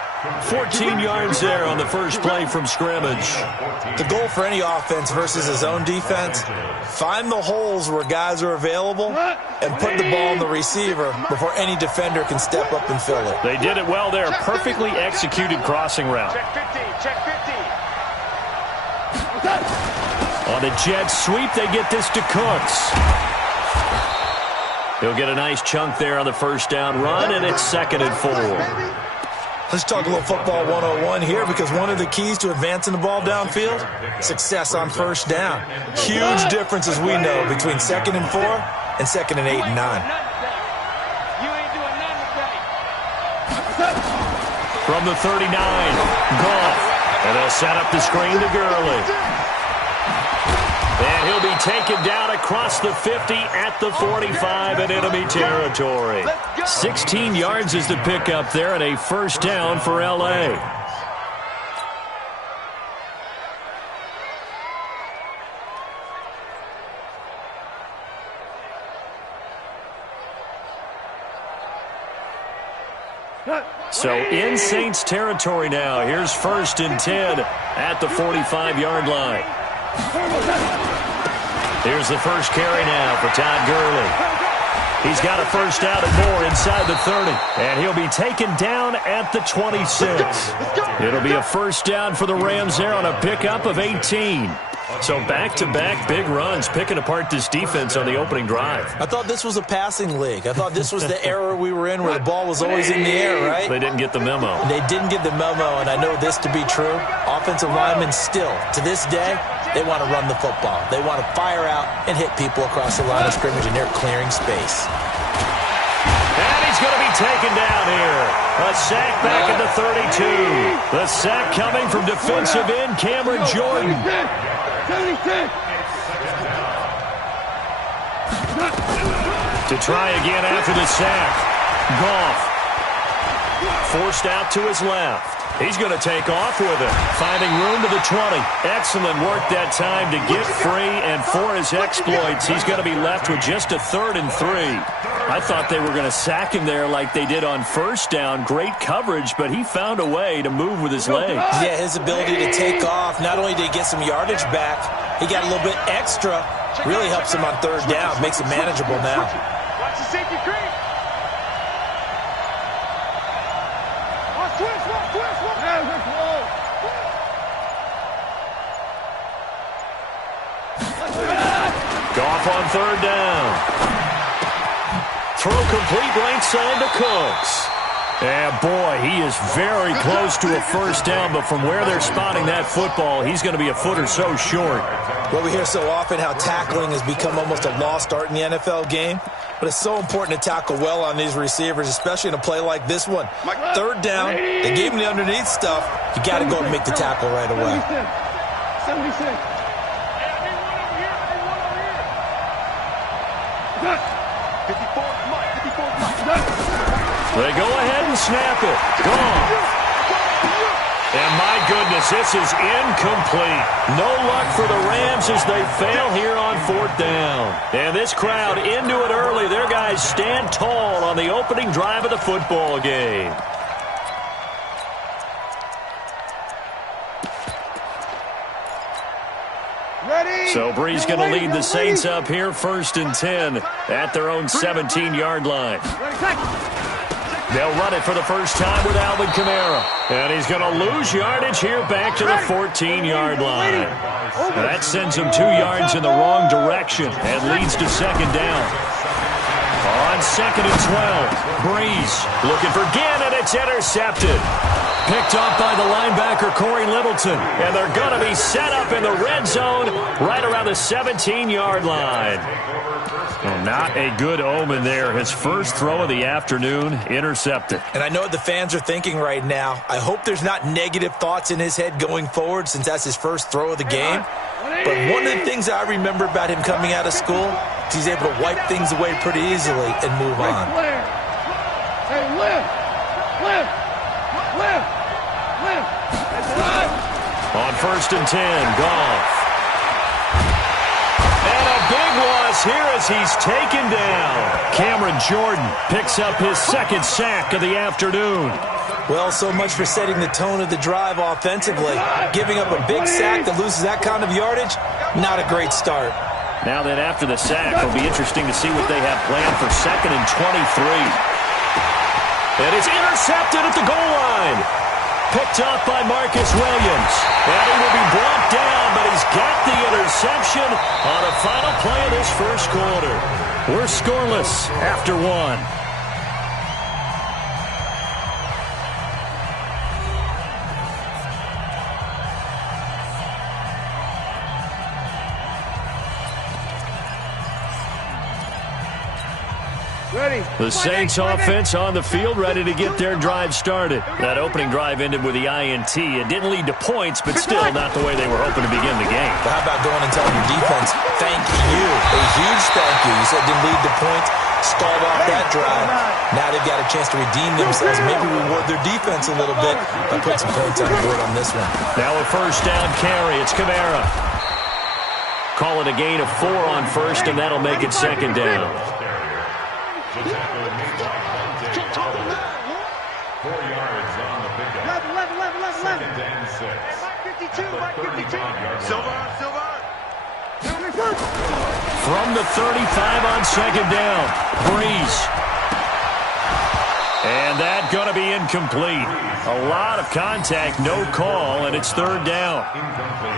14 yards there on the first play from scrimmage. The goal for any offense versus his own defense, find the holes where guys are available and put the ball in the receiver before any defender can step up and fill it. They did it well there. Perfectly executed crossing route. Check 50, check 50. On a jet sweep, they get this to Cooks. He'll get a nice chunk there on the first down run, and it's 2nd and 4. Let's talk a little football 101 here, because one of the keys to advancing the ball downfield, success on first down. Huge difference, as we know, between 2nd and 4 and 2nd and 8 and 9. From the 39, Goff. And they'll set up the screen to Gurley. And he'll be taken down across the 50 at the 45 in enemy territory. 16 yards is the pickup there, and a first down for L.A. So in Saints territory now. Here's 1st and 10 at the 45-yard line. Here's the first carry now for Todd Gurley. He's got a first down and more inside the 30. And he'll be taken down at the 26. It'll be a first down for the Rams there on a pickup of 18. So back-to-back big runs, picking apart this defense on the opening drive. I thought this was a passing league. I thought this was the era we were in where the ball was always in the air, right? They didn't get the memo. They didn't get the memo, and I know this to be true. Offensive linemen still, to this day, they want to run the football. They want to fire out and hit people across the line of scrimmage, and they're clearing space. And he's going to be taken down here. A sack back at the 32. The sack coming from defensive end Cameron Jordan. 76. To try again after the sack. Goff forced out to his left. He's going to take off with it, finding room to the 20. Excellent work that time to get free, and for his exploits, he's going to be left with just a 3rd and 3. I thought they were going to sack him there like they did on first down. Great coverage, but he found a way to move with his legs. Yeah, his ability to take off, not only did he get some yardage back, he got a little bit extra. Really helps him on 3rd down, makes it manageable now. Watch the safety creep. Watch twist. Goff on 3rd down. Throw complete right side to Cooks. And boy, he is very close to a first down, but from where they're spotting that football, he's going to be a foot or so short. Well, we hear so often how tackling has become almost a lost art in the NFL game, but it's so important to tackle well on these receivers, especially in a play like this one. 3rd down, they gave him the underneath stuff. You got to go and make the tackle right away. 76. They go ahead and snap it. Gone. And my goodness, this is incomplete. No luck for the Rams as they fail here on 4th down. And this crowd into it early. Their guys stand tall on the opening drive of the football game. So Bree's going to lead the Saints up here 1st and 10 at their own 17-yard line. They'll run it for the first time with Alvin Kamara. And he's going to lose yardage here back to the 14-yard line. That sends him 2 yards in the wrong direction and leads to 2nd down. On 2nd and 12, Breeze looking for Ginn, and it's intercepted. Picked off by the linebacker, Corey Littleton. And they're going to be set up in the red zone right around the 17-yard line. Well, not a good omen there. His first throw of the afternoon, intercepted. And I know what the fans are thinking right now. I hope there's not negative thoughts in his head going forward since that's his first throw of the game. But one of the things I remember about him coming out of school is he's able to wipe things away pretty easily and move on. Hey, lift. On 1st and 10, Goff. And a big loss here as he's taken down. Cameron Jordan picks up his 2nd sack of the afternoon. Well, so much for setting the tone of the drive offensively. Giving up a big sack that loses that kind of yardage, not a great start. Now then, after the sack, it'll be interesting to see what they have planned for 2nd and 23. And it's intercepted at the goal line. Picked off by Marcus Williams. And he will be brought down, but he's got the interception on a final play of this first quarter. We're scoreless after one. The Saints offense on the field, ready to get their drive started. That opening drive ended with the INT. It didn't lead to points, but still not the way they were hoping to begin the game. But how about going and telling your defense, thank you, a huge thank you. You said it didn't lead to points, stalled off that drive. Now they've got a chance to redeem themselves, maybe reward their defense a little bit by putting some points on the board on this one. Now a first down carry. It's Kamara. Call it a gain of 4 on first, and that'll make it second down. 4 yards on the pickup. 2nd and 6. From the 35 on second down, Breeze. And that's going to be incomplete. A lot of contact, no call, and it's third down.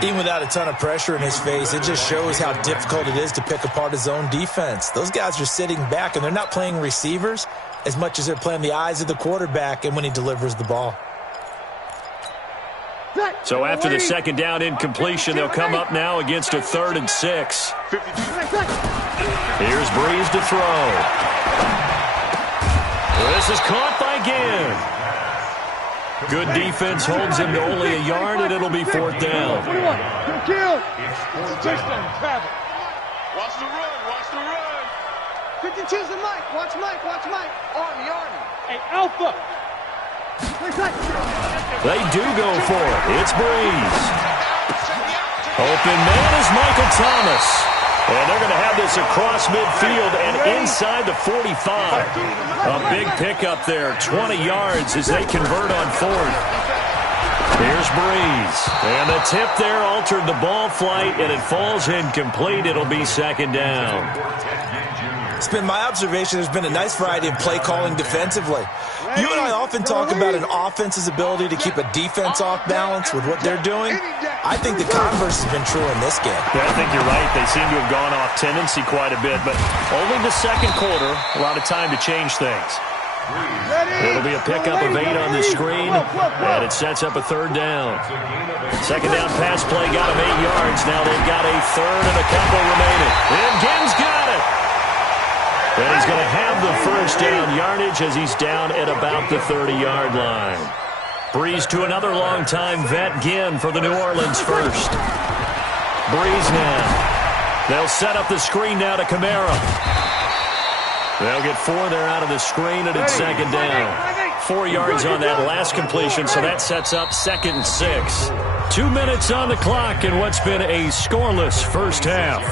Even without a ton of pressure in his face, it just shows how difficult it is to pick apart his own defense. Those guys are sitting back, and they're not playing receivers as much as they're playing the eyes of the quarterback and when he delivers the ball. So after the second down incompletion, they'll come up now against a 3rd and 6. Here's Breeze to throw. This is caught by Ginn. Good defense holds him to only a yard, and it'll be 4th down. Watch the run, watch the run. 52's the Mike, watch Mike, watch Mike. Army. Hey, Alpha. They do go for it. It's Breeze. Open man is Michael Thomas. And they're going to have this across midfield and inside the 45. A big pickup there, 20 yards as they convert on 4th. Here's Breeze. And the tip there altered the ball flight, and it falls incomplete. It'll be second down. It's been my observation there's been a nice variety of play calling defensively. You and I often talk about an offense's ability to keep a defense off balance with what they're doing. I think the converse has been true in this game. Yeah, I think you're right. They seem to have gone off tendency quite a bit, but only the second quarter, a lot of time to change things. It'll be a pickup of 8 on the screen, and it sets up a 3rd down. Second down pass play got him 8 yards. Now they've got a 3rd and a couple remaining. And Ginn's got it. And he's going to have the first down yardage as he's down at about the 30-yard line. Breeze to another long-time vet, Ginn, for the New Orleans first. Breeze now. They'll set up the screen now to Kamara. They'll get 4 there out of the screen, and it's second down. 4 yards on that last completion, so that sets up 2nd and 6. 2 minutes on the clock in what's been a scoreless first half.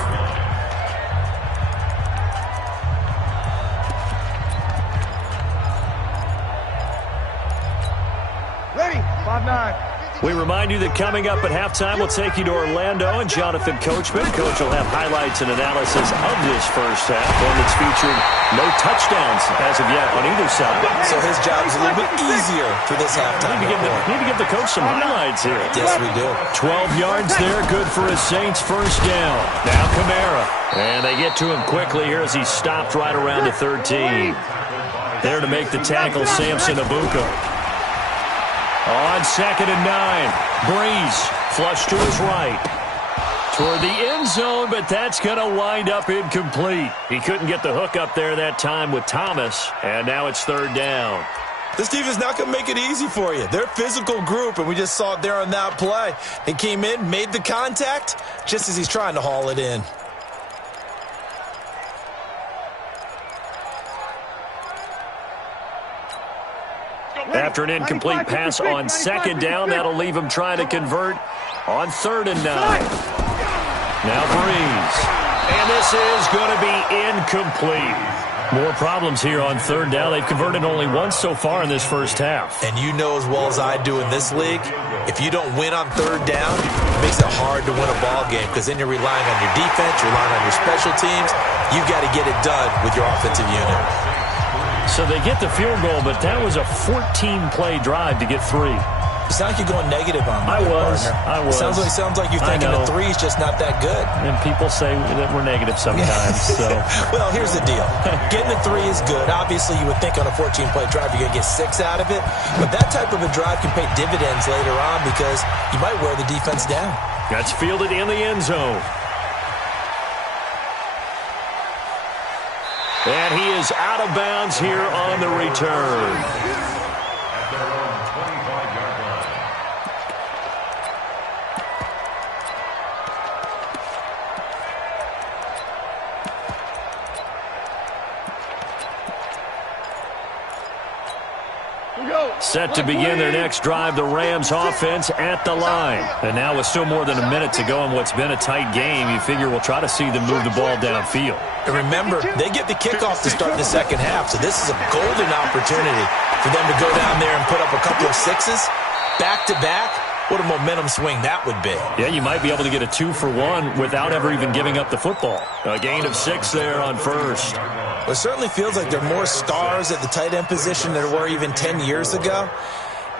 We remind you that coming up at halftime, we'll take you to Orlando and Jonathan Coachman. Coach will have highlights and analysis of this first half, one that's featured no touchdowns as of yet on either side. So his job is a little bit easier for this halftime. Need to give the coach some highlights here. Yes, we do. 12 yards there, good for a Saints first down. Now Kamara. And they get to him quickly here as he's stopped right around the 13. There to make the tackle, Samson Abuka. On 2nd and 9, Breeze flush to his right. Toward the end zone, but that's going to wind up incomplete. He couldn't get the hook up there that time with Thomas, and now it's 3rd down. This defense is not going to make it easy for you. They're a physical group, and we just saw it there on that play. He came in, made the contact, just as he's trying to haul it in. After an incomplete pass on 2nd down, that'll leave him trying to convert on 3rd and 9. Now Breeze. And this is going to be incomplete. More problems here on 3rd down. They've converted only once so far in this first half. And you know as well as I do in this league, if you don't win on 3rd down, it makes it hard to win a ball game because then you're relying on your defense, you're relying on your special teams. You've got to get it done with your offensive unit. So they get the field goal, but that was a 14-play drive to get 3. You sound like you're going negative on me. I was. Sounds like you're thinking the three's just not that good. And people say that we're negative sometimes. So, well, here's the deal. Getting the three is good. Obviously, you would think on a 14-play drive you're going to get 6 out of it. But that type of a drive can pay dividends later on because you might wear the defense down. That's fielded in the end zone. And he is out of bounds here on the return. At their own 25-yard line. Set to begin their next drive, the Rams offense at the line. And now with still more than a minute to go in what's been a tight game, you figure we'll try to see them move the ball downfield. And remember, they get the kickoff to start the second half, so this is a golden opportunity for them to go down there and put up a couple of sixes back-to-back. What a momentum swing that would be. Yeah, you might be able to get a 2-for-1 without ever even giving up the football. A gain of 6 there on first. Well, it certainly feels like there are more stars at the tight end position than there were even 10 years ago.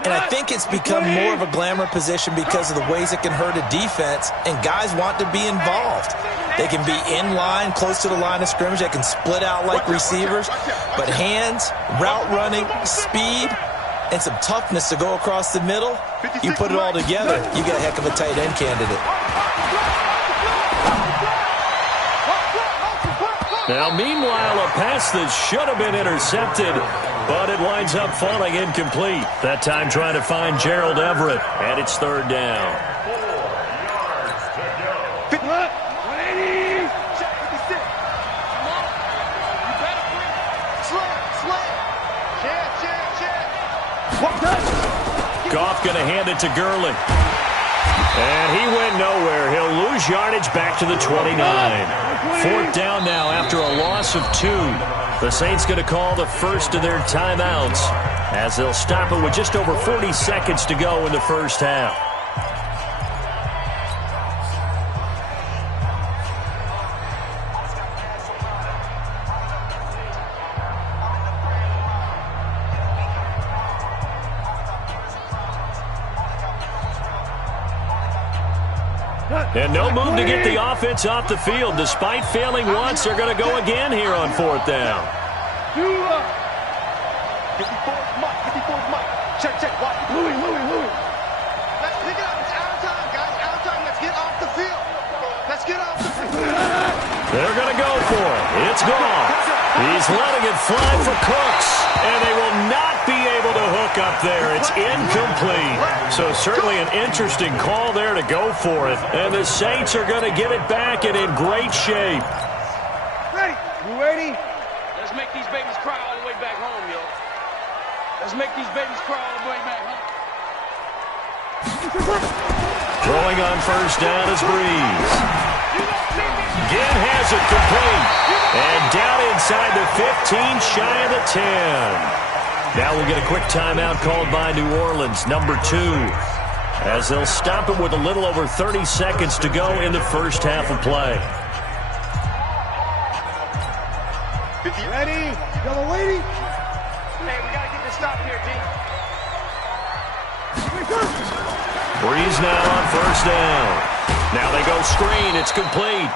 And I think it's become more of a glamour position because of the ways it can hurt a defense, and guys want to be involved. They can be in line, close to the line of scrimmage. They can split out like receivers. But hands, route running, speed, and some toughness to go across the middle, you put it all together, you got a heck of a tight end candidate. Now, meanwhile, a pass that should have been intercepted, but it winds up falling incomplete. That time trying to find Gerald Everett, and it's third down. 4 yards to go. 180. Check 56. Come on. You better bring it. Slam. Check. What done? Goff going to hand it to Gurley. And he went nowhere. He'll lose yardage back to the 29. Fourth down now after a loss of 2. The Saints going to call the first of their timeouts as they'll stop it with just over 40 seconds to go in the first half. And no move to get the offense off the field. Despite failing once, they're going to go again here on fourth down. 54 Mike. Check. Watch. Louis. Let's pick it up. It's out of time, guys. Out of time. Let's get off the field. They're going to go for it. It's gone. He's letting it fly for Cooks. And they will not be able to hook up there. It's incomplete. So certainly an interesting call there to go for it. And the Saints are going to get it back and in great shape. Ready. You ready? Let's make these babies cry all the way back home, yo. Let's make these babies cry all the way back home. Throwing on first down is Breeze. Again has it complete. And down inside the 15, shy of the 10. Now we'll get a quick timeout called by New Orleans, number 2. As they'll stop it with a little over 30 seconds to go in the first half of play. Ready? Y'all waiting? Hey, we got to get this stop here, D. Breeze now on first down. Now they go screen. It's complete.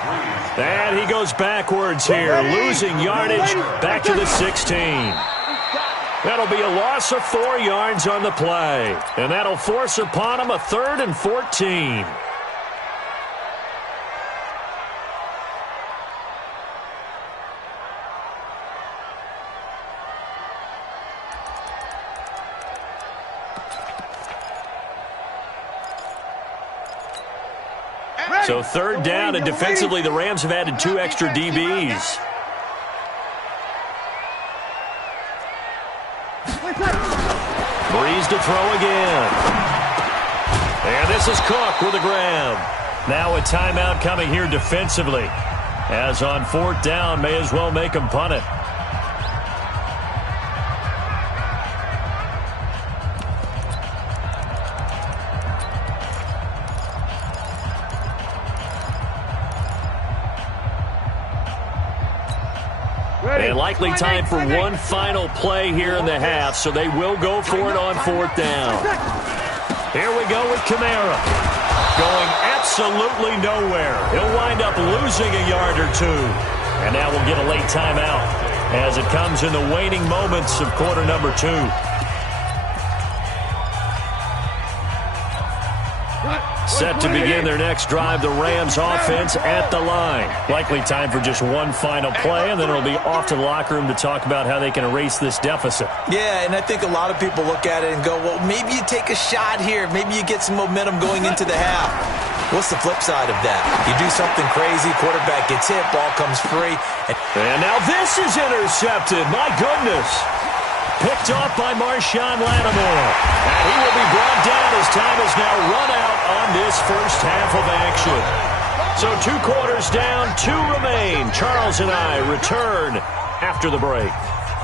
And he goes backwards here, losing yardage back to the 16. That'll be a loss of 4 yards on the play. And that'll force upon him a 3rd and 14. So third down, and defensively the Rams have added 2 extra DBs. Breeze to throw again. And this is Cook with a grab. Now a timeout coming here defensively. As on fourth down, may as well make him punt it. And likely time for one final play here in the half, so they will go for it on fourth down. Here we go with Kamara. Going absolutely nowhere. He'll wind up losing a yard or two. And now we'll get a late timeout as it comes in the waning moments of quarter number 2. Set to begin their next drive, the Rams offense at the line. Likely time for just one final play, and then it'll be off to the locker room to talk about how they can erase this deficit. Yeah, and I think a lot of people look at it and go, well, maybe you take a shot here. Maybe you get some momentum going into the half. What's the flip side of that? You do something crazy, quarterback gets hit, ball comes free. And now this is intercepted. My goodness. Picked off by Marshawn Lattimore. And he will be brought down as time has now run out on this first half of action. So 2 quarters down, 2 remain. Charles and I return after the break.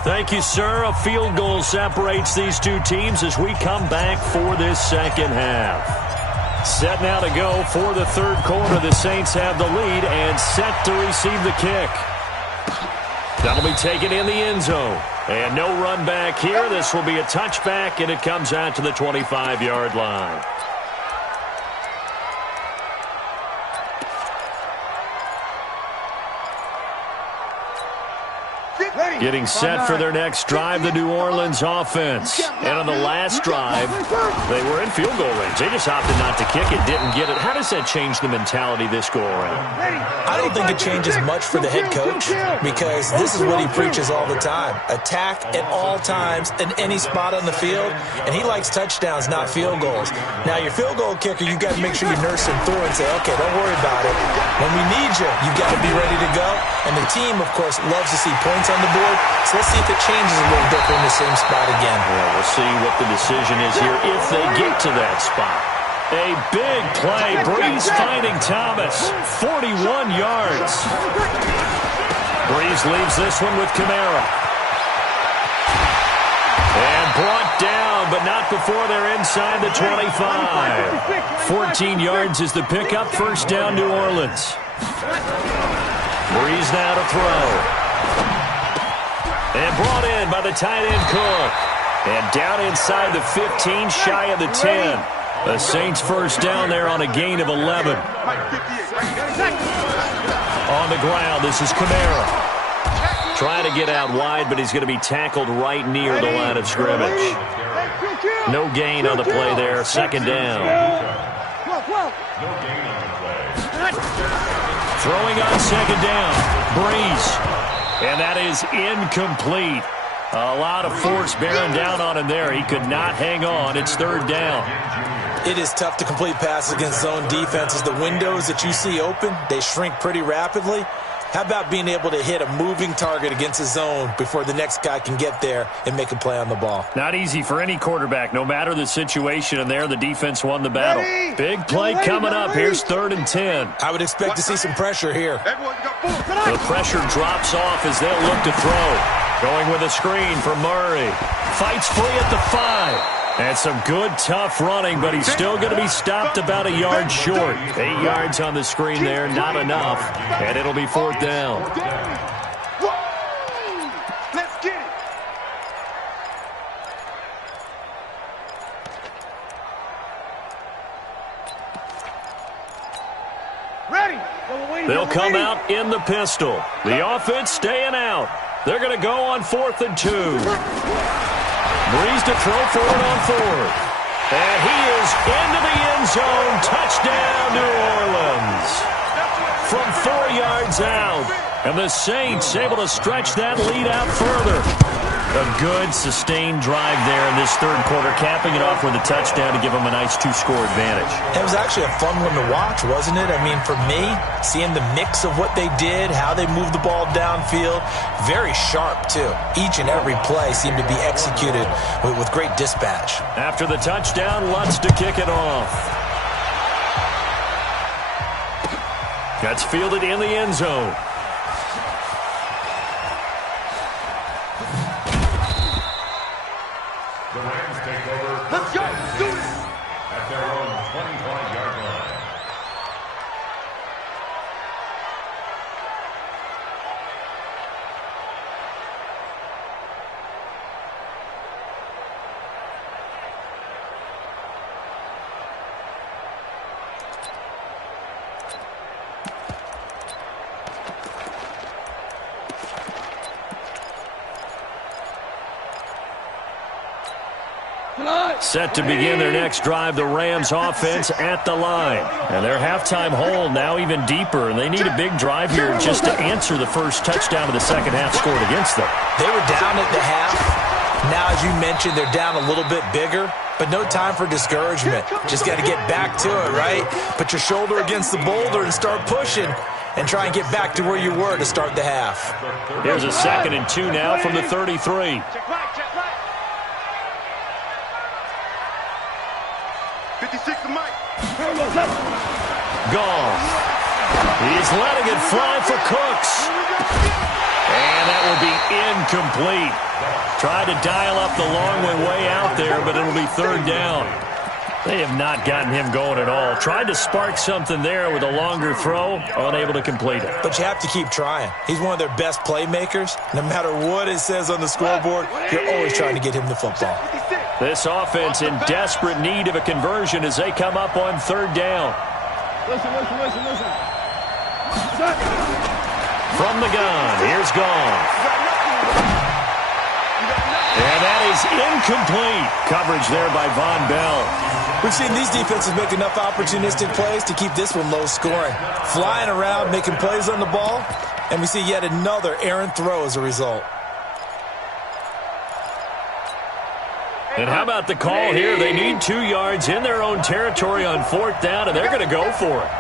Thank you, sir. A field goal separates these 2 teams as we come back for this second half. Set now to go for the third quarter. The Saints have the lead and set to receive the kick. That'll be taken in the end zone. And no run back here. This will be a touchback, and it comes out to the 25-yard line. Getting set for their next drive, the New Orleans offense. And on the last drive, they were in field goal range. They just opted not to kick it, didn't get it. How does that change the mentality this go-around? I don't think it changes much for the head coach because this is what he preaches all the time. Attack at all times in any spot on the field, and he likes touchdowns, not field goals. Now, your field goal kicker, you've got to make sure you nurse him through and say, okay, don't worry about it. When we need you, you've got to be ready to go. And the team, of course, loves to see points on the board. So let's see if it changes a little bit in the same spot again. Well, we'll see what the decision is here if they get to that spot. A big play. Breeze finding Thomas. 41 yards. Breeze leaves this one with Kamara. And brought down, but not before they're inside the 25. 14 yards is the pickup. First down, New Orleans. Breeze now to throw. And brought in by the tight end Cook. And down inside the 15, shy of the 10. The Saints first down there on a gain of 11. On the ground, this is Kamara. Trying to get out wide, but he's going to be tackled right near the line of scrimmage. No gain on the play there. Second down. Throwing on second down. Breeze. And that is incomplete. A lot of force bearing down on him there. He could not hang on. It's third down. It is tough to complete passes against zone defenses. The windows that you see open, they shrink pretty rapidly. How about being able to hit a moving target against a zone before the next guy can get there and make a play on the ball? Not easy for any quarterback, no matter the situation. And there, the defense won the battle. Big play coming up. Here's 3rd and 10. I would expect to see some pressure here. The pressure drops off as they'll look to throw. Going with a screen for Murray. Fights free at the 5. And some good, tough running, but he's still going to be stopped about a yard short. 8 yards on the screen there, not enough. And it'll be 4th down. Let's get it. Ready. They'll come out in the pistol. The offense staying out. They're going to go on 4th and 2. Breeze to throw for it on 4th. And he is into the end zone. Touchdown, New Orleans. From 4 yards out. And the Saints able to stretch that lead out further. A good, sustained drive there in this third quarter, capping it off with a touchdown to give them a nice 2-score advantage. It was actually a fun one to watch, wasn't it? I mean, for me, seeing the mix of what they did, how they moved the ball downfield, very sharp, too. Each and every play seemed to be executed with great dispatch. After the touchdown, Lutz to kick it off. That's fielded in the end zone. The Rams take over. Let's go. Do it. At their own 25-yard line. set to begin their next drive. The Rams offense at the line. And their halftime hole now even deeper. And they need a big drive here just to answer the first touchdown of the second half scored against them. They were down at the half. Now, as you mentioned, they're down a little bit bigger. But no time for discouragement. Just got to get back to it, right? Put your shoulder against the boulder and start pushing. And try and get back to where you were to start the half. Here's a 2nd and 2 now from the 33. Check back, check back. 56 to Mike. Gone. He's letting it fly for Cooks. And that will be incomplete. Tried to dial up the long way out there, but it'll be 3rd down. They have not gotten him going at all. Tried to spark something there with a longer throw, unable to complete it. But you have to keep trying. He's one of their best playmakers. No matter what it says on the scoreboard, you're always trying to get him the football. This offense in desperate need of a conversion as they come up on 3rd down. Listen. From the gun, here's Gone. And that is incomplete. Coverage there by Von Bell. We've seen these defenses make enough opportunistic plays to keep this one low scoring. Flying around, making plays on the ball, and we see yet another errant throw as a result. And how about the call here? They need 2 yards in their own territory on 4th down, and they're going to go for it.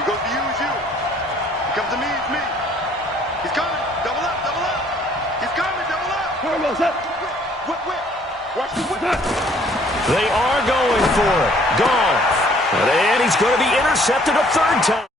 He goes to use you. He comes to me, it's me. He's coming. Double up. He's coming, double up. Whip. Watch the whip. They are going for it. Gone. And he's going to be intercepted a 3rd time.